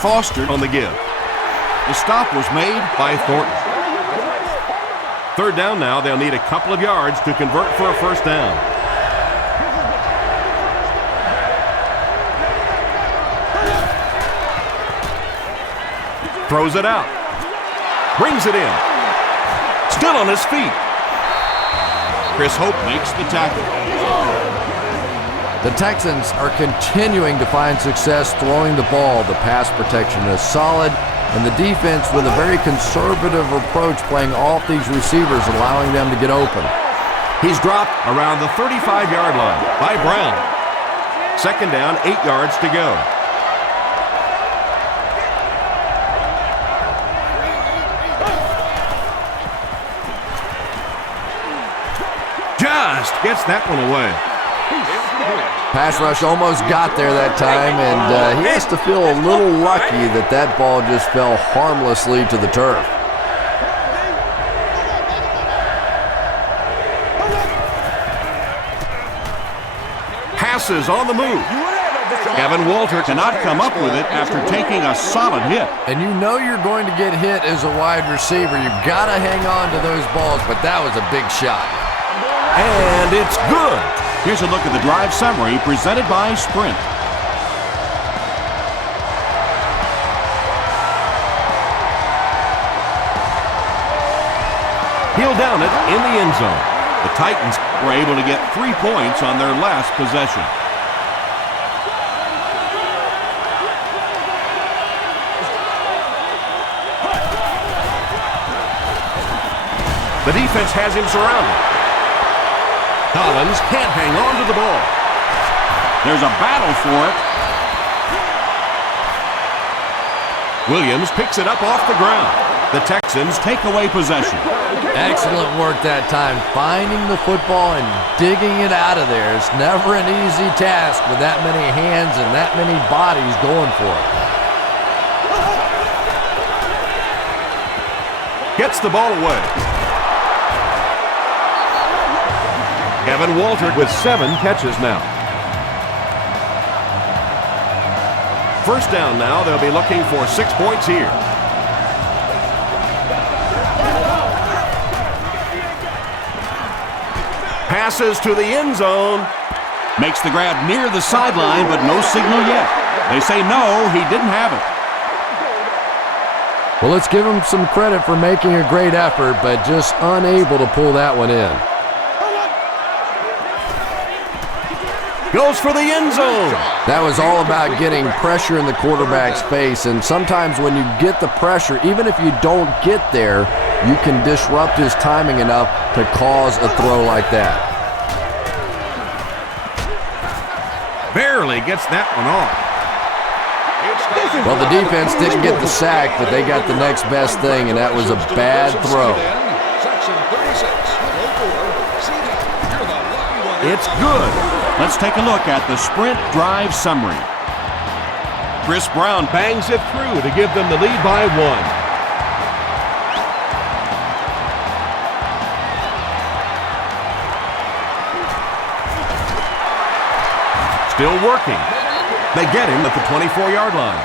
Foster on the give. The stop was made by Thornton. Third down now. They'll need a couple of yards to convert for a first down. Throws it out. Brings it in. Still on his feet. Chris Hope makes the tackle. The Texans are continuing to find success throwing the ball. The pass protection is solid, and the defense with a very conservative approach playing off these receivers, allowing them to get open. He's dropped around the 35-yard line by Brown. Second down, 8 yards to go. Just gets that one away. Pass rush almost got there that time, and he has to feel a little lucky that that ball just fell harmlessly to the turf. Passes on the move. Evan Walter cannot come up with it after taking a solid hit. And you know you're going to get hit as a wide receiver. You've got to hang on to those balls, but that was a big shot. And it's good. Here's a look at the drive summary presented by Sprint. He'll down it in the end zone. The Titans were able to get 3 points on their last possession. The defense has him surrounded. Collins can't hang on to the ball. There's a battle for it. Williams picks it up off the ground. The Texans take away possession. Excellent work that time, finding the football and digging it out of there. It's never an easy task with that many hands and that many bodies going for it. Gets the ball away. Evan Walter with 7 catches now. First down now. They'll be looking for 6 points here. Passes to the end zone. Makes the grab near the sideline, but no signal yet. They say no, he didn't have it. Well, let's give him some credit for making a great effort, but just unable to pull that one in. Goes for the end zone. That was all about getting pressure in the quarterback's face, and sometimes when you get the pressure, even if you don't get there, you can disrupt his timing enough to cause a throw like that. Barely gets that one off. Well, the defense didn't get the sack, but they got the next best thing, and that was a bad throw. It's good. Let's take a look at the Sprint drive summary. Chris Brown bangs it through to give them the lead by 1. Still working. They get him at the 24-yard line.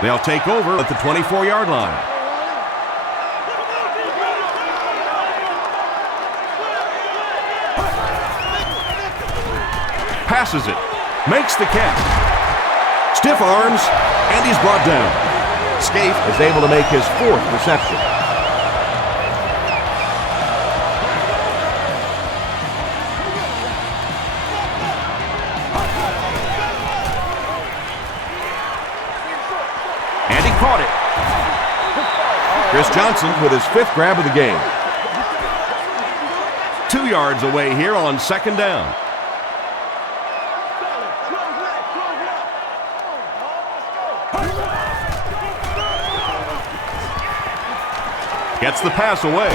They'll take over at the 24-yard line. Passes it. Makes the catch. Stiff arms, and he's brought down. Scaife is able to make his 4th reception. caught it. Chris Johnson with his 5th grab of the game. 2 yards away here on 2nd down. Gets the pass away.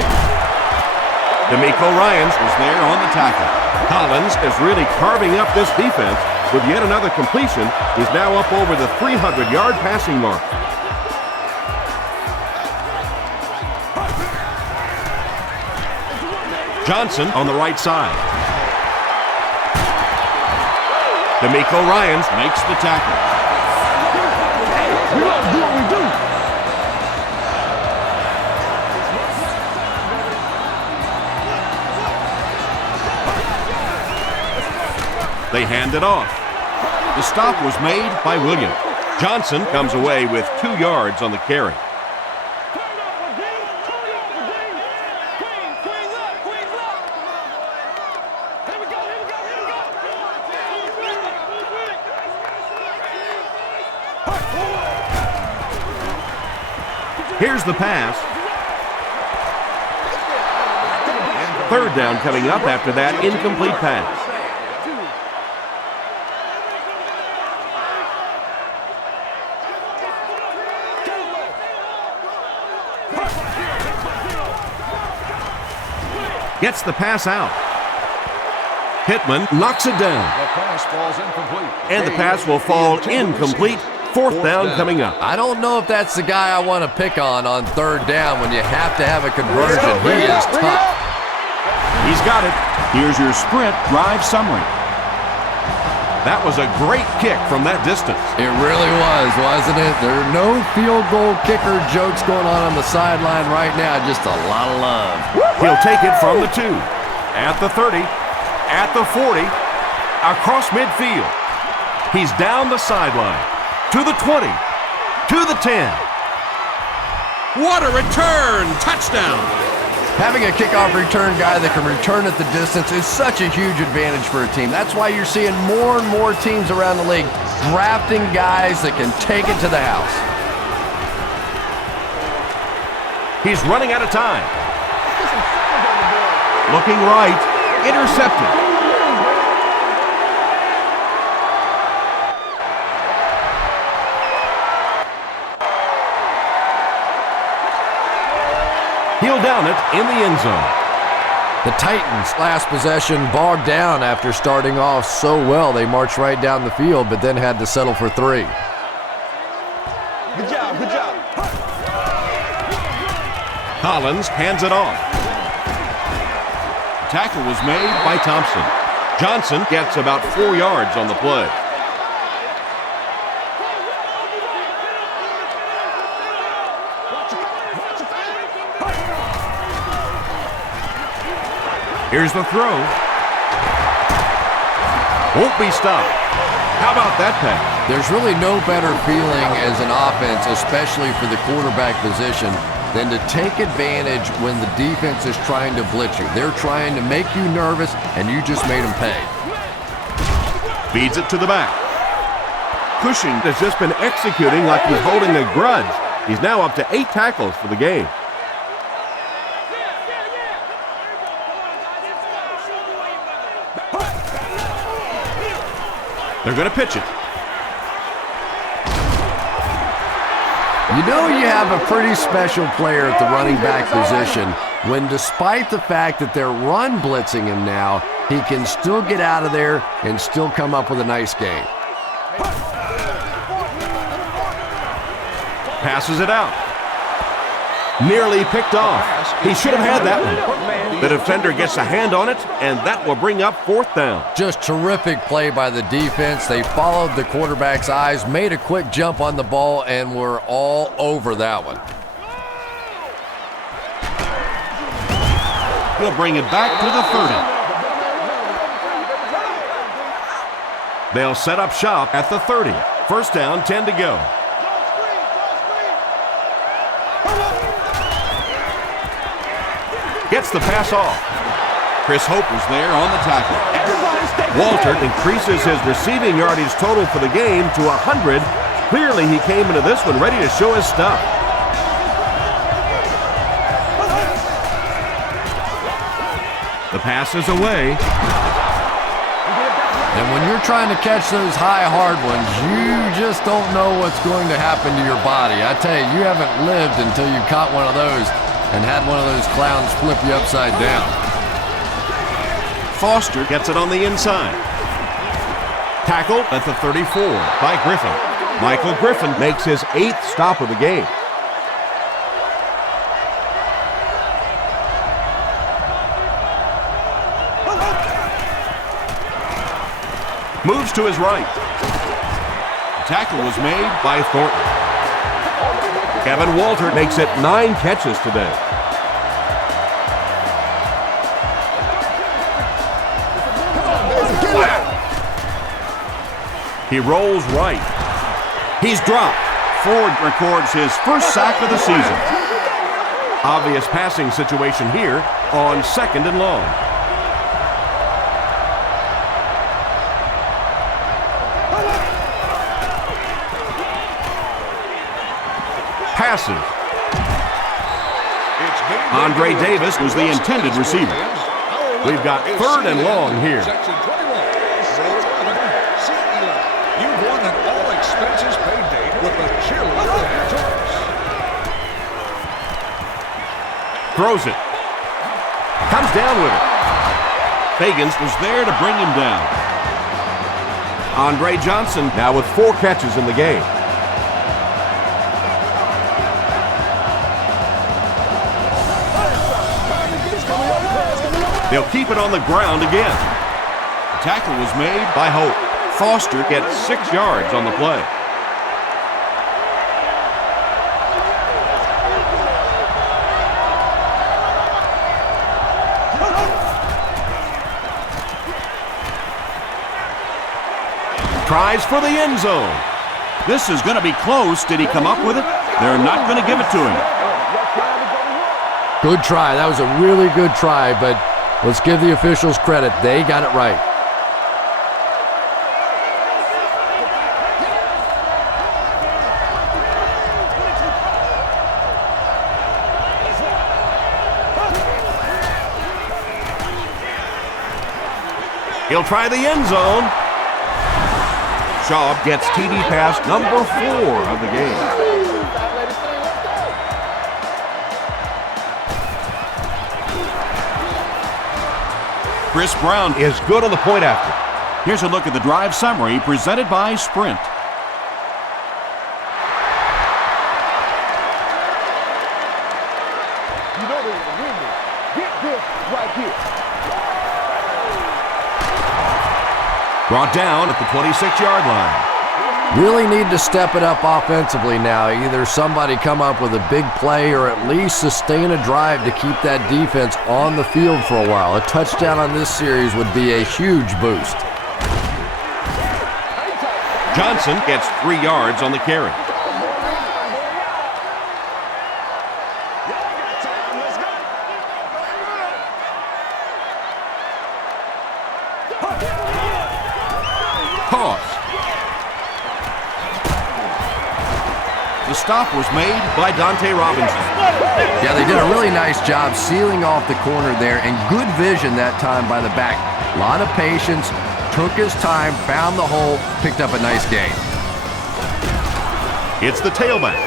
D'Amico Ryans is there on the tackle. Collins is really carving up this defense with yet another completion. He's now up over the 300-yard passing mark. Johnson on the right side. D'Amico Ryans makes the tackle. We gotta do what we do. They hand it off. The stop was made by Williams. Johnson comes away with 2 yards on the carry. Here's the pass. 3rd down coming up after that incomplete pass. Gets the pass out. Pittman knocks it down. The pass falls incomplete. And the pass will fall incomplete. 4th down coming up. I don't know if that's the guy I want to pick on 3rd down when you have to have a conversion. He is tough. He's got it. Here's your sprint drive summary. That was a great kick from that distance. It really was, wasn't it? There are no field goal kicker jokes going on the sideline right now. Just a lot of love. He'll take it from the 2, at the 30, at the 40, across midfield. He's down the sideline, to the 20, to the 10. What a return! Touchdown! Having a kickoff return guy that can return at the distance is such a huge advantage for a team. That's why you're seeing more and more teams around the league drafting guys that can take it to the house. He's running out of time. Looking right, intercepted. He'll down it in the end zone. The Titans' last possession bogged down after starting off so well. They marched right down the field, but then had to settle for 3. Good job, good job. Collins hands it off. Tackle was made by Thompson. Johnson gets about 4 yards on the play. Here's the throw. Won't be stopped. How about that pass? There's really no better feeling as an offense, especially for the quarterback position, than to take advantage when the defense is trying to blitz you. They're trying to make you nervous, and you just made them pay. Feeds it to the back. Cushing has just been executing like he's holding a grudge. He's now up to 8 tackles for the game. They're going to pitch it. You know you have a pretty special player at the running back position when, despite the fact that they're run blitzing him now, he can still get out of there and still come up with a nice game. Passes it out. Nearly picked off. He should have had that one. The defender gets a hand on it, and that will bring up 4th down. Just terrific play by the defense. They followed the quarterback's eyes, made a quick jump on the ball, and were all over that one. He'll bring it back to the 30. They'll set up shop at the 30. 1st down, 10 to go. Gets the pass off. Chris Hope was there on the tackle. Walter increases his receiving yardage total for the game to 100 Clearly, he came into this one ready to show his stuff. The pass is away. And when you're trying to catch those high, hard ones, you just don't know what's going to happen to your body. I tell you, you haven't lived until you caught one of those and had one of those clowns flip you upside down. Foster gets it on the inside. Tackled at the 34 by Griffin. Michael Griffin makes his 8th stop of the game. Moves to his right. The tackle was made By Thornton. Kevin Walter makes it 9 catches today. He rolls right. He's dropped. Ford records his first sack of the season. Obvious passing situation here on 2nd and long. Passes. Andre Davis was the intended receiver. We've got 3rd and long here. Section 21. You've won an all-expenses paid date with a cheerleader of your choice. Throws it. Comes down with it. Fagans was there to bring him down. Andre Johnson now with 4 catches in the game. They'll keep it on the ground again. The tackle was made By Hope. Foster. Gets 6 yards on the play. Tries for the end zone. This is going to be close. Did he come up with it? They're not going to give it to him. Good try. That was a really good try, but let's give the officials credit. They got it right. He'll try the end zone. Schaub gets TD pass number 4 of the game. Chris Brown Is good on the point after. Here's a look at the drive summary presented by Sprint. You know they're going to win this. Get this right here. Brought down at the 26-yard line. Really need to step it up offensively now. Either somebody come up with a big play or at least sustain a drive to keep that defense on the field for a while. A touchdown on this series would be a huge boost. Johnson gets 3 yards on the carry. Toss. The stop was made By Dante Robinson. Yeah, they did a really nice job sealing off the corner there, and good vision that time by the back. A lot of patience, took his time, found the hole, picked up a nice gain. It's the tailback.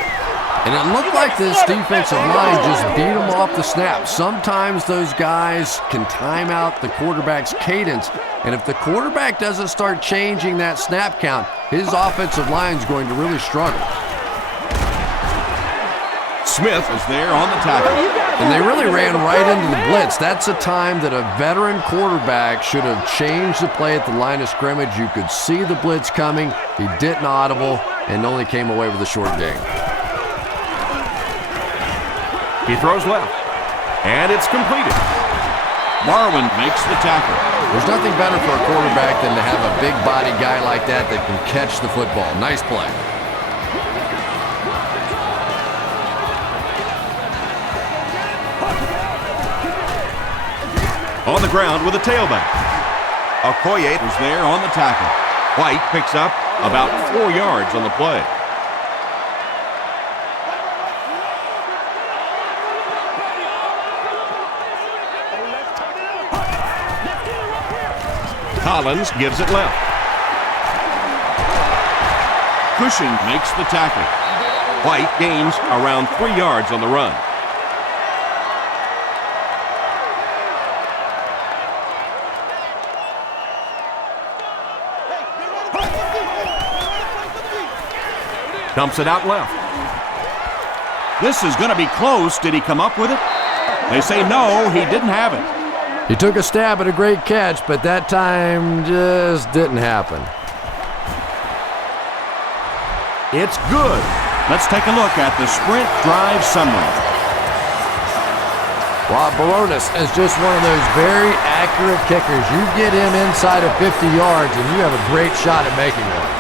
And it looked like this defensive line just beat him off the snap. Sometimes those guys can time out the quarterback's cadence, and if the quarterback doesn't start changing that snap count, his offensive line's going to really struggle. Smith was there on the tackle. And they really ran right into the blitz. That's a time that a veteran quarterback should have changed the play at the line of scrimmage. You could see the blitz coming. He didn't audible and only came away with a short gain. He throws left. And it's completed. Marwin makes the tackle. There's nothing better for a quarterback than to have a big body guy like that that can catch the football. Nice play. On the ground with a tailback. Okoye Was there on the tackle. White picks up about 4 yards on the play. Collins gives it left. Cushing makes the tackle. White gains around 3 yards on the run. Dumps it out left. This is going to be close. Did he come up with it? They say no, he didn't have it. He took a stab at a great catch, but that time just didn't happen. It's good. Let's take a look at the sprint drive summary. Well, Baronis is just one of those very accurate kickers. You get him inside of 50 yards, and you have a great shot at making one.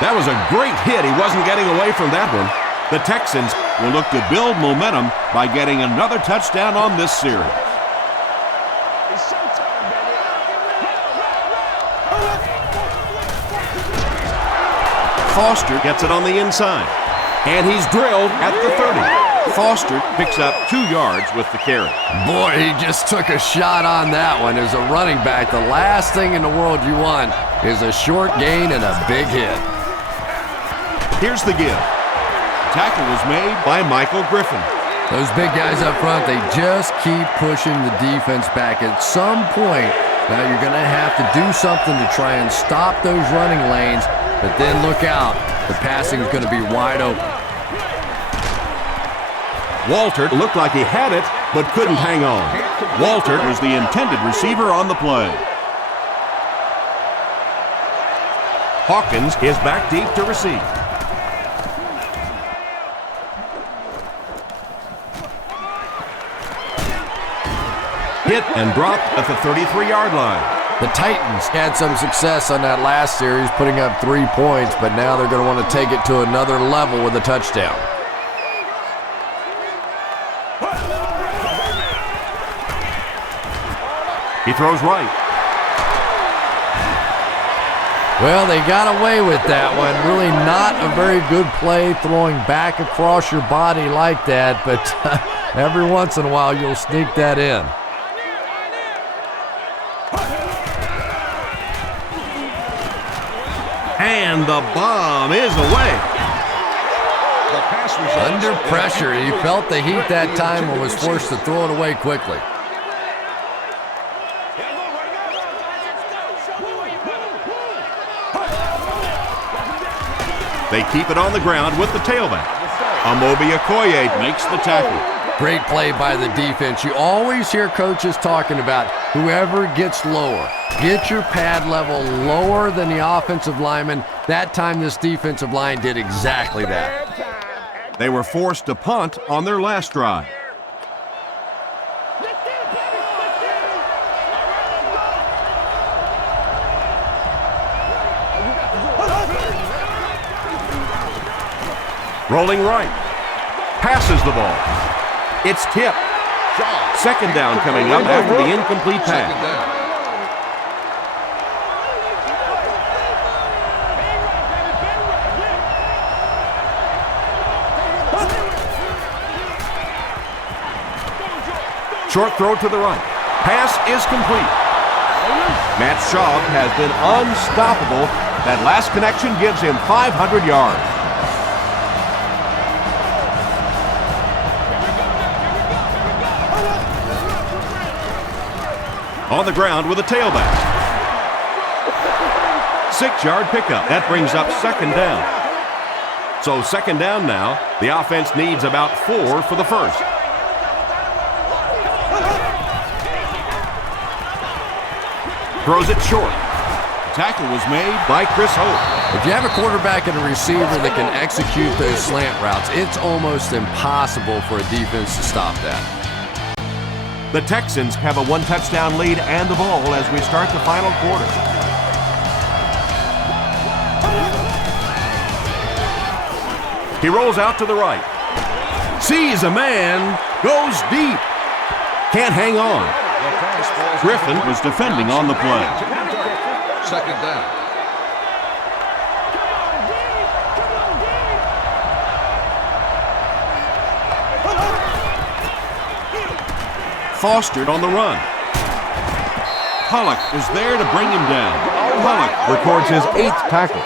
That was a great hit. He wasn't getting away from that one. The Texans Will look to build momentum by getting another touchdown on this series. It's showtime, baby. Foster gets it on the inside. And he's drilled at the 30. Foster picks up 2 yards with the carry. Boy, he just took a shot on that one. As a running back, the last thing in the world you want is a short gain and a big hit. Here's the give. Tackle was made by Michael Griffin. Those big guys up front, they just keep pushing the defense back. At some point, now you're going to have to do something to try and stop those running lanes, but then look out. The passing is going to be wide open. Walter looked like he had it, but couldn't hang on. Walter was the intended receiver on the play. Hawkins is back deep to receive. Hit and dropped at the 33-yard line. The Titans had some success on that last series, putting up 3 points, but now they're going to want to take it to another level with a touchdown. He throws right. Well, they got away with that one. Really not a very good play throwing back across your body like that, but every once in a while you'll sneak that in. And the bomb is away. The pass results Under pressure, he felt the heat that time and was forced to throw it away quickly. They keep it on the ground with the tailback. Amobi Okoye makes the tackle. Great play by the defense. You always hear coaches talking about whoever gets lower. Get your pad level lower than the offensive lineman. That time this defensive line did exactly that. They were forced to punt on their last drive. Rolling right. Passes the ball. It's tipped. Second down coming up after the incomplete pass. Second down. Short throw to the right. Pass is complete. Matt Schaub has been unstoppable. That last connection gives him 500 yards. On the ground with a tailback. 6-yard pickup. That brings up second down. So second down now. The offense needs about 4 for the first. Throws it short. Tackle was made By Chris Hope. If you have a quarterback and a receiver that can execute those slant routes, it's almost impossible for a defense to stop that. The Texans have a 1-touchdown lead and the ball as we start the final quarter. He rolls out to the right. Sees a man. Goes deep. Can't hang on. The pass falls Griffin was defending on the play. Second down. Fostered on the run. Pollock is there to bring him down. Pollock records his 8th tackle.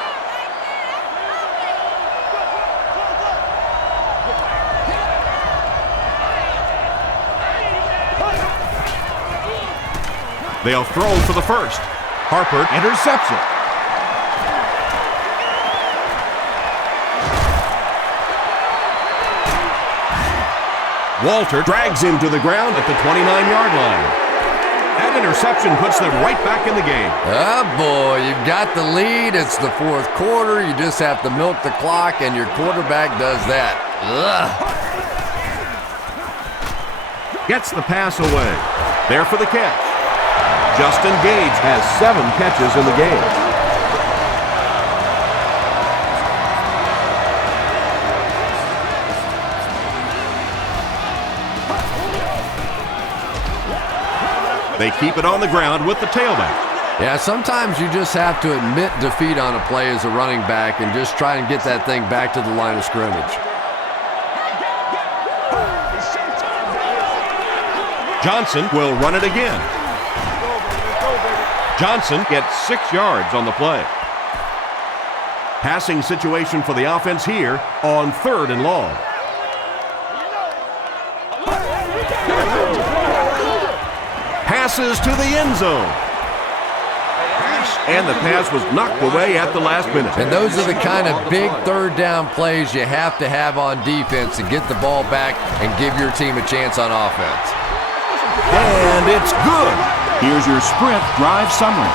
They'll throw for the first. Harper intercepts it. Walter drags him to the ground at the 29-yard line. That interception puts them right back in the game. Oh, boy, you've got the lead. It's the 4th quarter. You just have to milk the clock, and your quarterback does that. Ugh. Gets the pass away. There for the catch. Justin Gage has 7 catches in the game. They keep it on the ground with the tailback. Yeah, sometimes you just have to admit defeat on a play as a running back and just try and get that thing back to the line of scrimmage. Johnson will run it again. Johnson gets 6 yards on the play. Passing situation for the offense here on 3rd and long. Passes to the end zone. And the pass was knocked away at the last minute. And those are the kind of big 3rd down plays you have to have on defense to get the ball back and give your team a chance on offense. And it's good. Here's your sprint drive summary.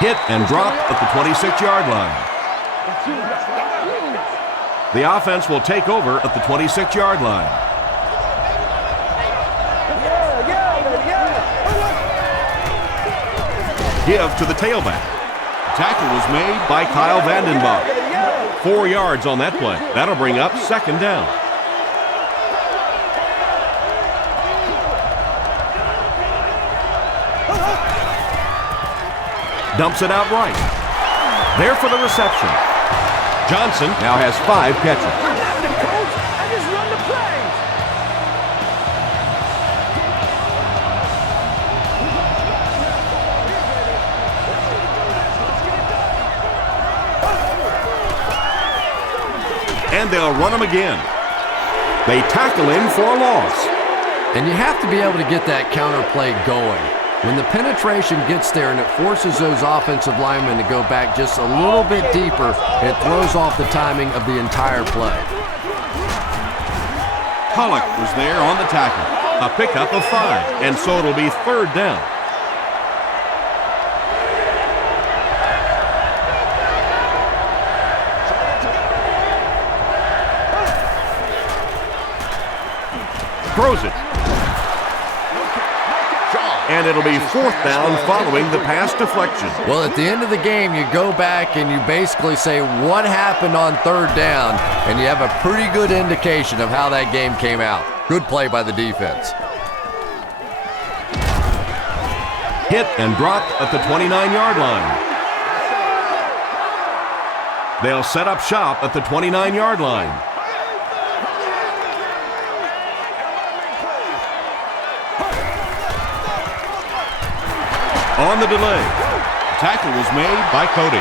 Hit and drop at the 26-yard line. The offense will take over at the 26-yard line. Give to the tailback. Tackle was made by Kyle Vandenbach. 4 yards on that play. That'll bring up 2nd down. Dumps it out right. There for the reception. Johnson now has 5 catches. I just run the plays. And they'll run him again. They tackle him for a loss. And you have to be able to get that counter play going. When the penetration gets there and it forces those offensive linemen to go back just a little bit deeper, it throws off the timing of the entire play. Pollock was there on the tackle. A pickup of 5, and so it'll be 3rd down. Throws it. And it'll be 4th down following the pass deflection. Well, at the end of the game, you go back and you basically say what happened on 3rd down, and you have a pretty good indication of how that game came out. Good play by the defense. Hit and drop at the 29-yard line. They'll set up shop at the 29-yard line. On the delay, tackle was made by Cody.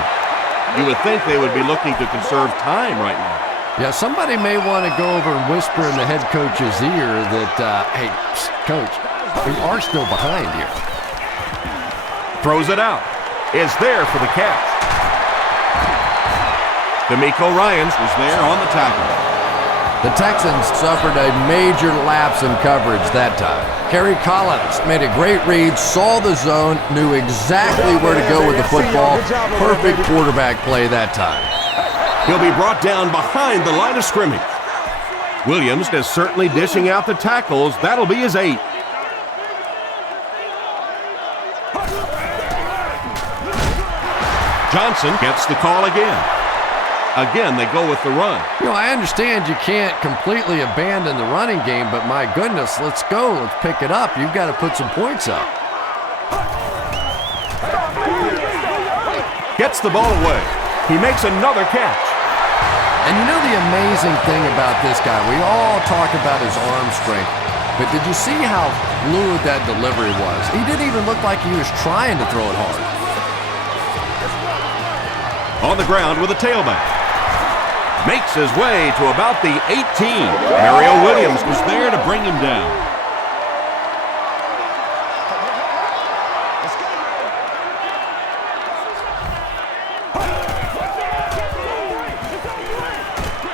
You would think they would be looking to conserve time right now. Yeah, somebody may want to go over and whisper in the head coach's ear that, hey, coach, we are still behind here. Throws it out. Is there for the catch. D'Amico Ryans was there on the tackle. The Texans suffered a major lapse in coverage that time. Kerry Collins made a great read, saw the zone, knew exactly where to go with the football. Perfect quarterback play that time. He'll be brought down behind the line of scrimmage. Williams is certainly dishing out the tackles. That'll be his 8th. Johnson gets the call again. Again, they go with the run. You know, I understand you can't completely abandon the running game, but my goodness, let's go. Let's pick it up. You've got to put some points up. Gets the ball away. He makes another catch. And you know the amazing thing about this guy, we all talk about his arm strength, but did you see how fluid that delivery was? He didn't even look like he was trying to throw it hard. On the ground with a tailback. Makes his way to about the 18. Mario Williams was there to bring him down.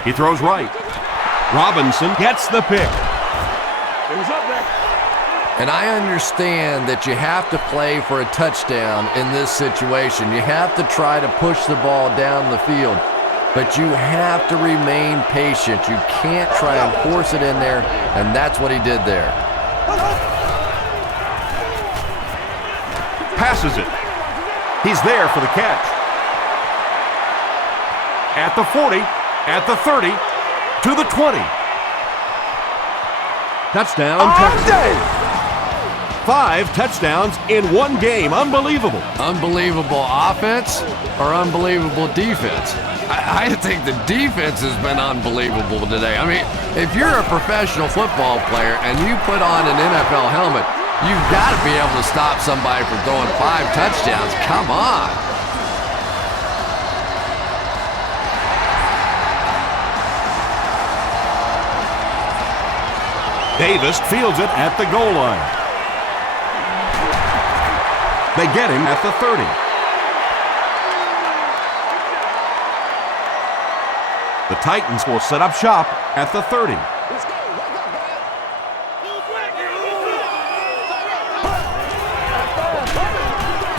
He throws right. Robinson gets the pick. And I understand that you have to play for a touchdown in this situation. You have to try to push the ball down the field. But you have to remain patient. You can't try and force it in there, and that's what he did there. Passes it. He's there for the catch. At the 40, at the 30, to the 20. Touchdown, Texans. 5 touchdowns in one game. Unbelievable. Unbelievable offense or unbelievable defense? I think the defense has been unbelievable today. I mean, if you're a professional football player and you put on an NFL helmet, you've got to be able to stop somebody from throwing 5 touchdowns. Come on. Davis fields it at the goal line. They get him at the 30. The Titans will set up shop at the 30.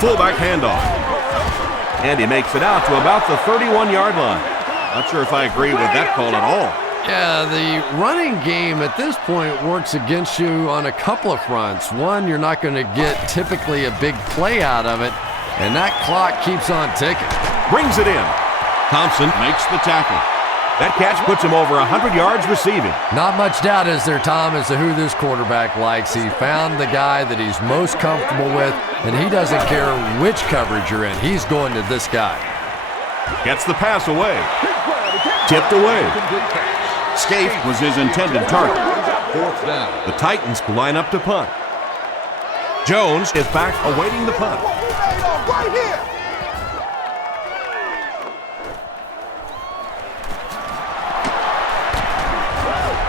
Fullback handoff. And he makes it out to about the 31-yard line. Not sure if I agree with that call at all. Yeah, the running game at this point works against you on a couple of fronts. One, you're not going to get typically a big play out of it, and that clock keeps on ticking. Brings it in. Thompson makes the tackle. That catch puts him over 100 yards receiving. Not much doubt, is there, Tom, as to who this quarterback likes. He found the guy that he's most comfortable with, and he doesn't care which coverage you're in. He's going to this guy. Gets the pass away. Tipped away. Scaife was his intended target. 4th down. The Titans line up to punt. Jones is back awaiting the punt. Right here.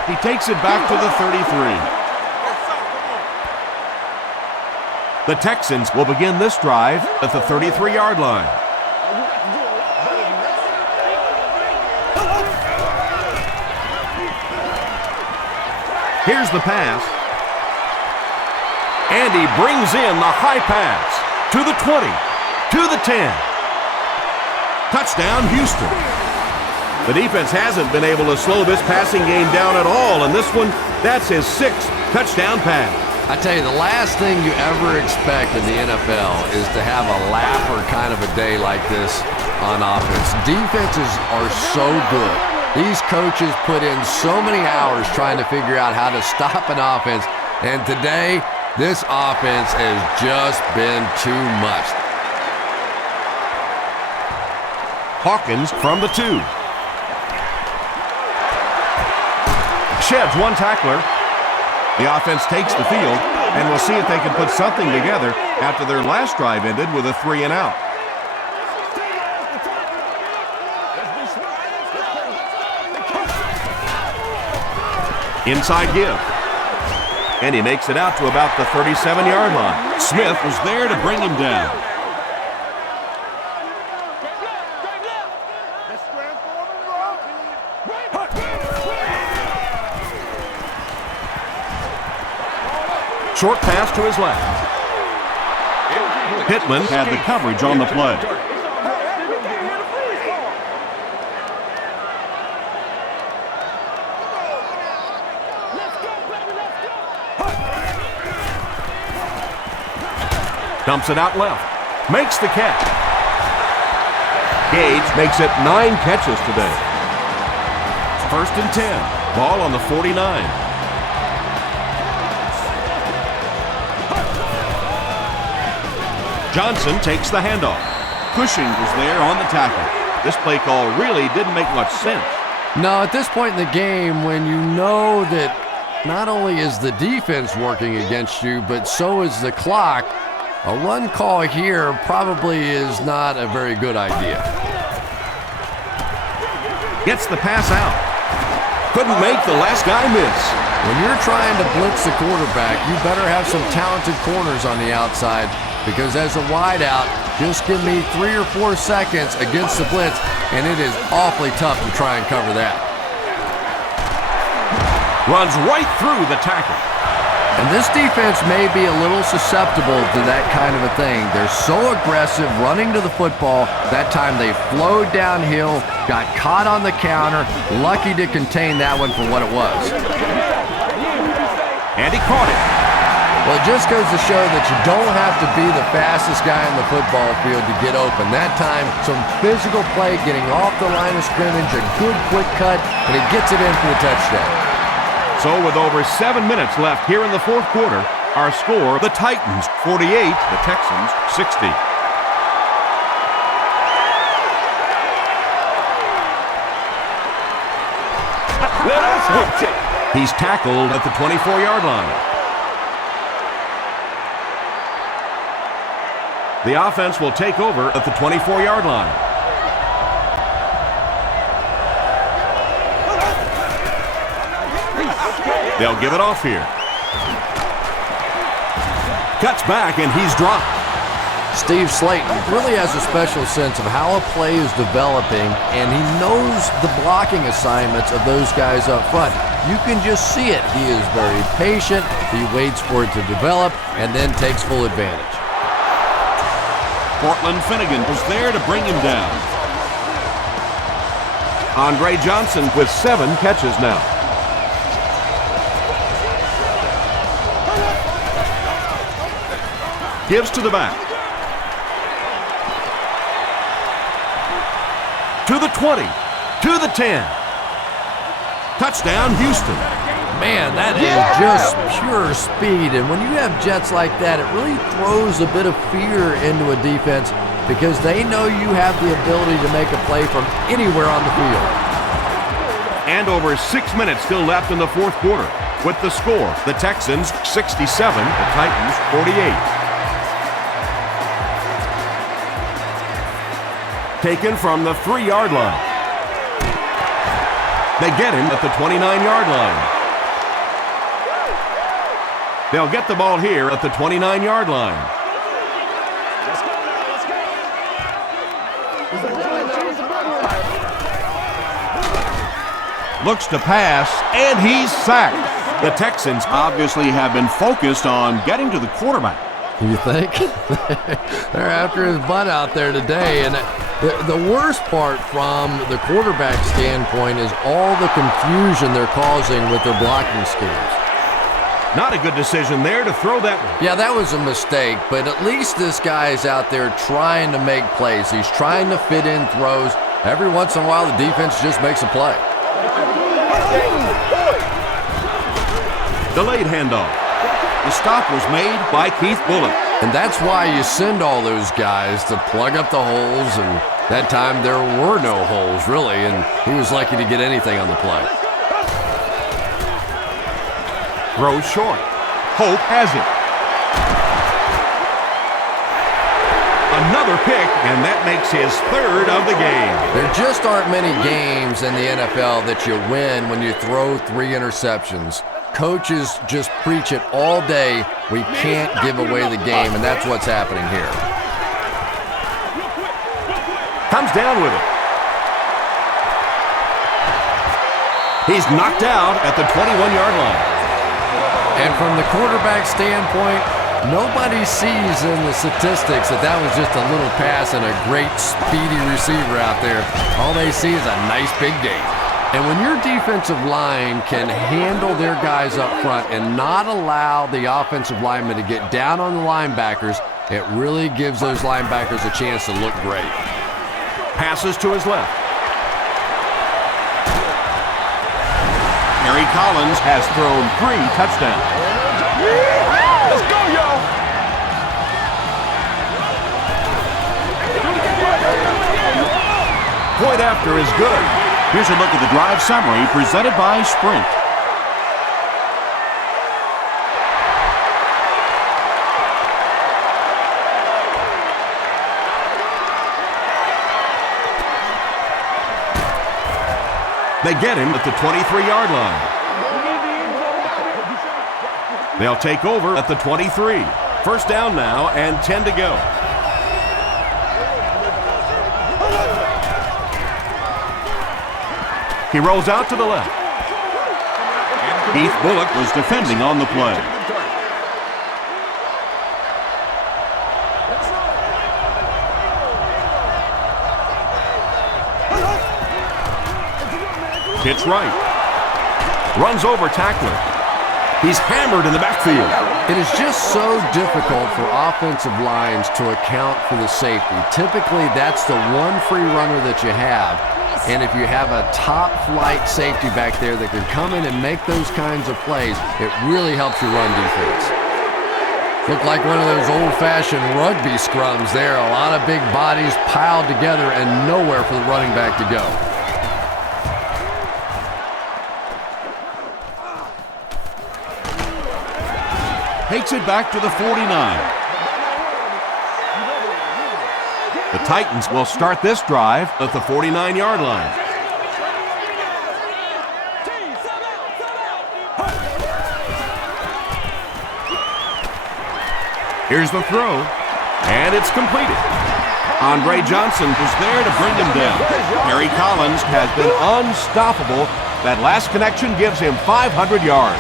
He takes it back to the 33. The Texans will begin this drive at the 33-yard line. Here's the pass. And he brings in the high pass to the 20, to the 10. Touchdown, Houston. The defense hasn't been able to slow this passing game down at all, and this one, that's his 6th touchdown pass. I tell you, the last thing you ever expect in the NFL is to have a lapper kind of a day like this on offense. Defenses are so good. These coaches put in so many hours trying to figure out how to stop an offense, and today, this offense has just been too much. Hawkins from the 2. Sheds one tackler. The offense takes the field, and we'll see if they can put something together after their last drive ended with a 3 and out. Inside give. And he makes it out to about the 37-yard line. Smith was there to bring him down. Short pass to his left. Pittman had the coverage on the play. Dumps it out left. Makes the catch. Gage makes it 9 catches today. 1st and 10. Ball on the 49. Johnson takes the handoff. Cushing was there on the tackle. This play call really didn't make much sense. No, at this point in the game, when you know that not only is the defense working against you, but so is the clock, a run call here probably is not a very good idea. Gets the pass out. Couldn't make the last guy miss. When you're trying to blitz the quarterback, you better have some talented corners on the outside, because as a wideout, just give me 3 or 4 seconds against the blitz, and it is awfully tough to try and cover that. Runs right through the tackle. And this defense may be a little susceptible to that kind of a thing. They're so aggressive running to the football. That time they flowed downhill, got caught on the counter, lucky to contain that one for what it was. And he caught it. Well, it just goes to show that you don't have to be the fastest guy on the football field to get open. That time, some physical play, getting off the line of scrimmage, a good quick cut, and it gets it in for the touchdown. So with over 7 minutes left here in the fourth quarter, our score, the Titans 48, the Texans 60. Let us hit it. He's tackled at the 24-yard line. The offense will take over at the 24-yard line. They'll give it off here. Cuts back, and he's dropped. Steve Slayton really has a special sense of how a play is developing, and he knows the blocking assignments of those guys up front. You can just see it. He is very patient. He waits for it to develop and then takes full advantage. Cortland Finnegan was there to bring him down. Andre Johnson with 7 catches now. Gives to the back. To the 20. To the 10. Touchdown, Houston. Man, that is just pure speed. And when you have jets like that, it really throws a bit of fear into a defense because they know you have the ability to make a play from anywhere on the field. And over 6 minutes still left in the fourth quarter. With the score, the Texans 67, the Titans 48. Taken from the 3-yard line. They get him at the 29-yard line. They'll get the ball here at the 29-yard line. Looks to pass, and he's sacked. The Texans obviously have been focused on getting to the quarterback. You think? They're after his butt out there today. And the worst part from the quarterback standpoint is all the confusion they're causing with their blocking schemes. Not a good decision there to throw that one. Yeah, that was a mistake, but at least this guy's out there trying to make plays. He's trying to fit in throws. Every once in a while, the defense just makes a play. Delayed handoff. The stop was made by Keith Bulluck. And that's why you send all those guys to plug up the holes, and that time there were no holes, really, and he was lucky to get anything on the play. Throws short. Hope has it. Another pick, and that makes his 3rd of the game. There just aren't many games in the NFL that you win when you throw 3 interceptions. Coaches just preach it all day. We can't give away the game, and that's what's happening here. Comes down with it. He's knocked out at the 21-yard line. And from the quarterback standpoint, nobody sees in the statistics that was just a little pass and a great speedy receiver out there. All they see is a nice big game. And when your defensive line can handle their guys up front and not allow the offensive linemen to get down on the linebackers, it really gives those linebackers a chance to look great. Passes to his left. Harry Collins has thrown 3 touchdowns. Let's go, y'all. Point after is good. Here's a look at the drive summary presented by Sprint. They get him at the 23-yard line. They'll take over at the 23. First down now and 10 to go. He rolls out to the left. Keith Bullock was defending on the play. Hits right. Runs over tackler. He's hammered in the backfield. It is just so difficult for offensive lines to account for the safety. Typically, that's the one free runner that you have. And if you have a top-flight safety back there that can come in and make those kinds of plays, it really helps your run defense. Looked like one of those old-fashioned rugby scrums there. A lot of big bodies piled together and nowhere for the running back to go. Takes it back to the 49. The Titans will start this drive at the 49-yard line. Here's the throw, and it's completed. Andre Johnson was there to bring him down. Harry Collins has been unstoppable. That last connection gives him 500 yards.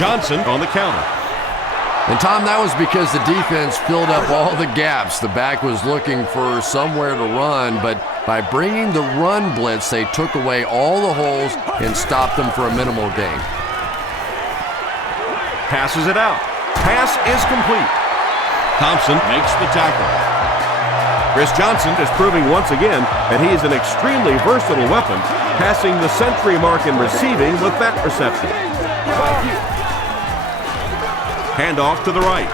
Johnson on the counter. And Tom, that was because the defense filled up all the gaps. The back was looking for somewhere to run, but by bringing the run blitz, they took away all the holes and stopped them for a minimal gain. Passes it out. Pass is complete. Thompson makes the tackle. Chris Johnson is proving once again that he is an extremely versatile weapon, passing the century mark in receiving with that reception. Handoff to the right.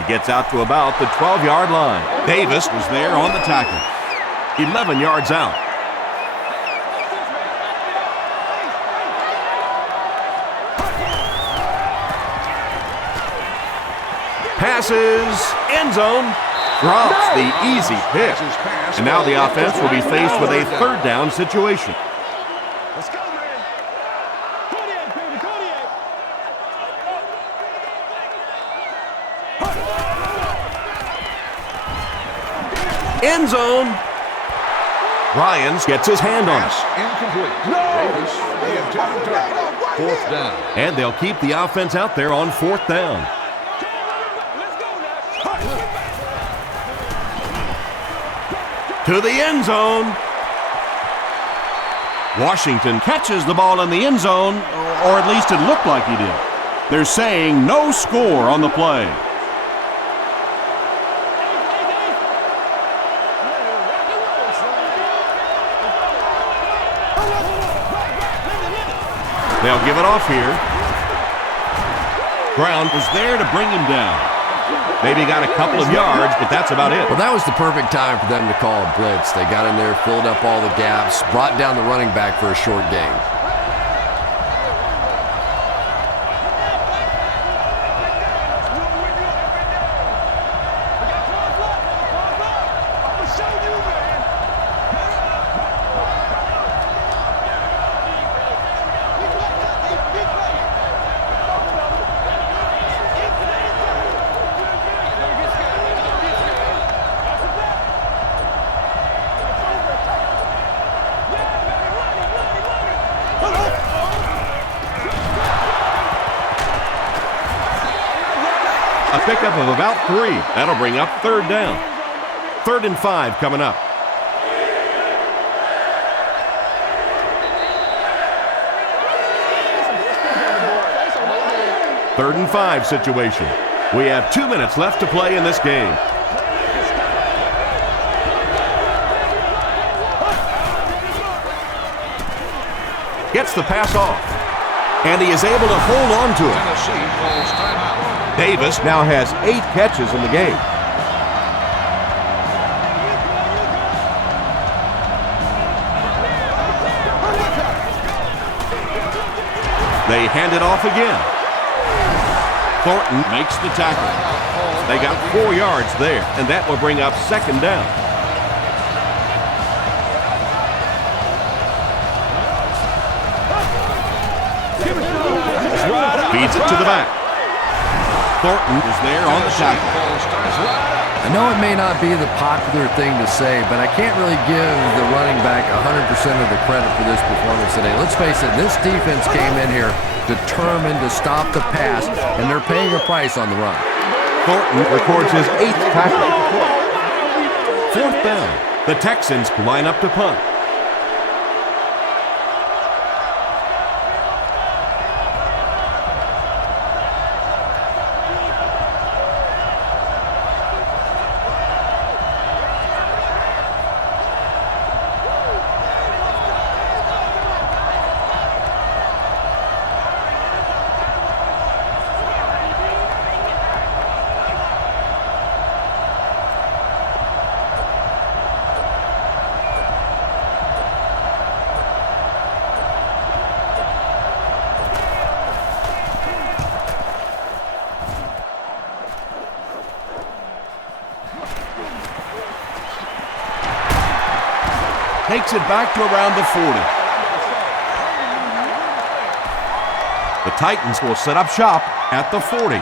He gets out to about the 12-yard line. Davis was there on the tackle. 11 yards out. Passes, end zone, drops the easy pick. And now the offense will be faced with a third down situation. Let's go, man. 28, baby, 28. End zone. Ryans gets his hand on it. Incomplete. Davis, the intended target. Fourth down. And they'll keep the offense out there on fourth down. To the end zone. Washington Catches the ball in the end zone, or at least it looked like he did. They're saying no score on the play. They'll give it off here. Brown was there to bring him down. Maybe got a couple of yards, but that's about it. Well, that was the perfect time for them to call a blitz. They got in there, filled up all the gaps, brought down the running back for a short gain. A pickup of about 3. That'll bring up third down. 3rd and 5 coming up. Third and 5 situation. We have 2 minutes left to play in this game. Gets the pass off. And he is able to hold on to it. Tennessee calls timeout. Davis now has 8 catches in the game. They hand it off again. Thornton makes the tackle. They got 4 yards there, and that will bring up 2nd down. Feeds it to the back. Thornton is there on the tackle. I know it may not be the popular thing to say, but I can't really give the running back 100% of the credit for this performance today. Let's face it, this defense came in here determined to stop the pass, and they're paying a price on the run. Thornton records his 8th tackle. 4th down. The Texans line up to punt. Takes it back to around the 40. The Titans will set up shop at the 40.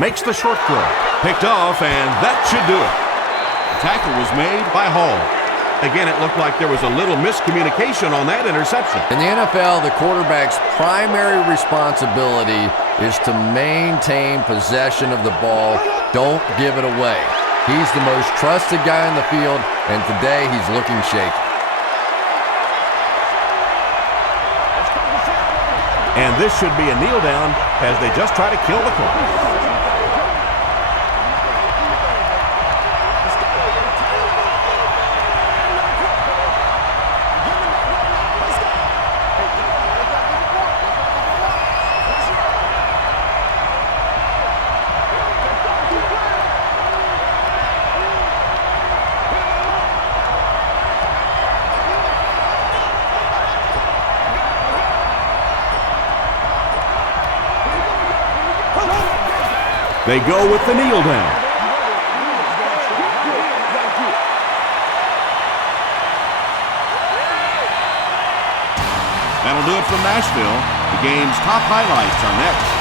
Makes the short throw. Picked off, and that should do it. Tackle was made by Hall. Again, it looked like there was a little miscommunication on that interception. In the NFL, the quarterback's primary responsibility is to maintain possession of the ball. Don't give it away. He's the most trusted guy in the field, and today he's looking shaky. And this should be a kneel down as they just try to kill the clock. They go with the kneel down. That'll do it from Nashville. The game's top highlights are next.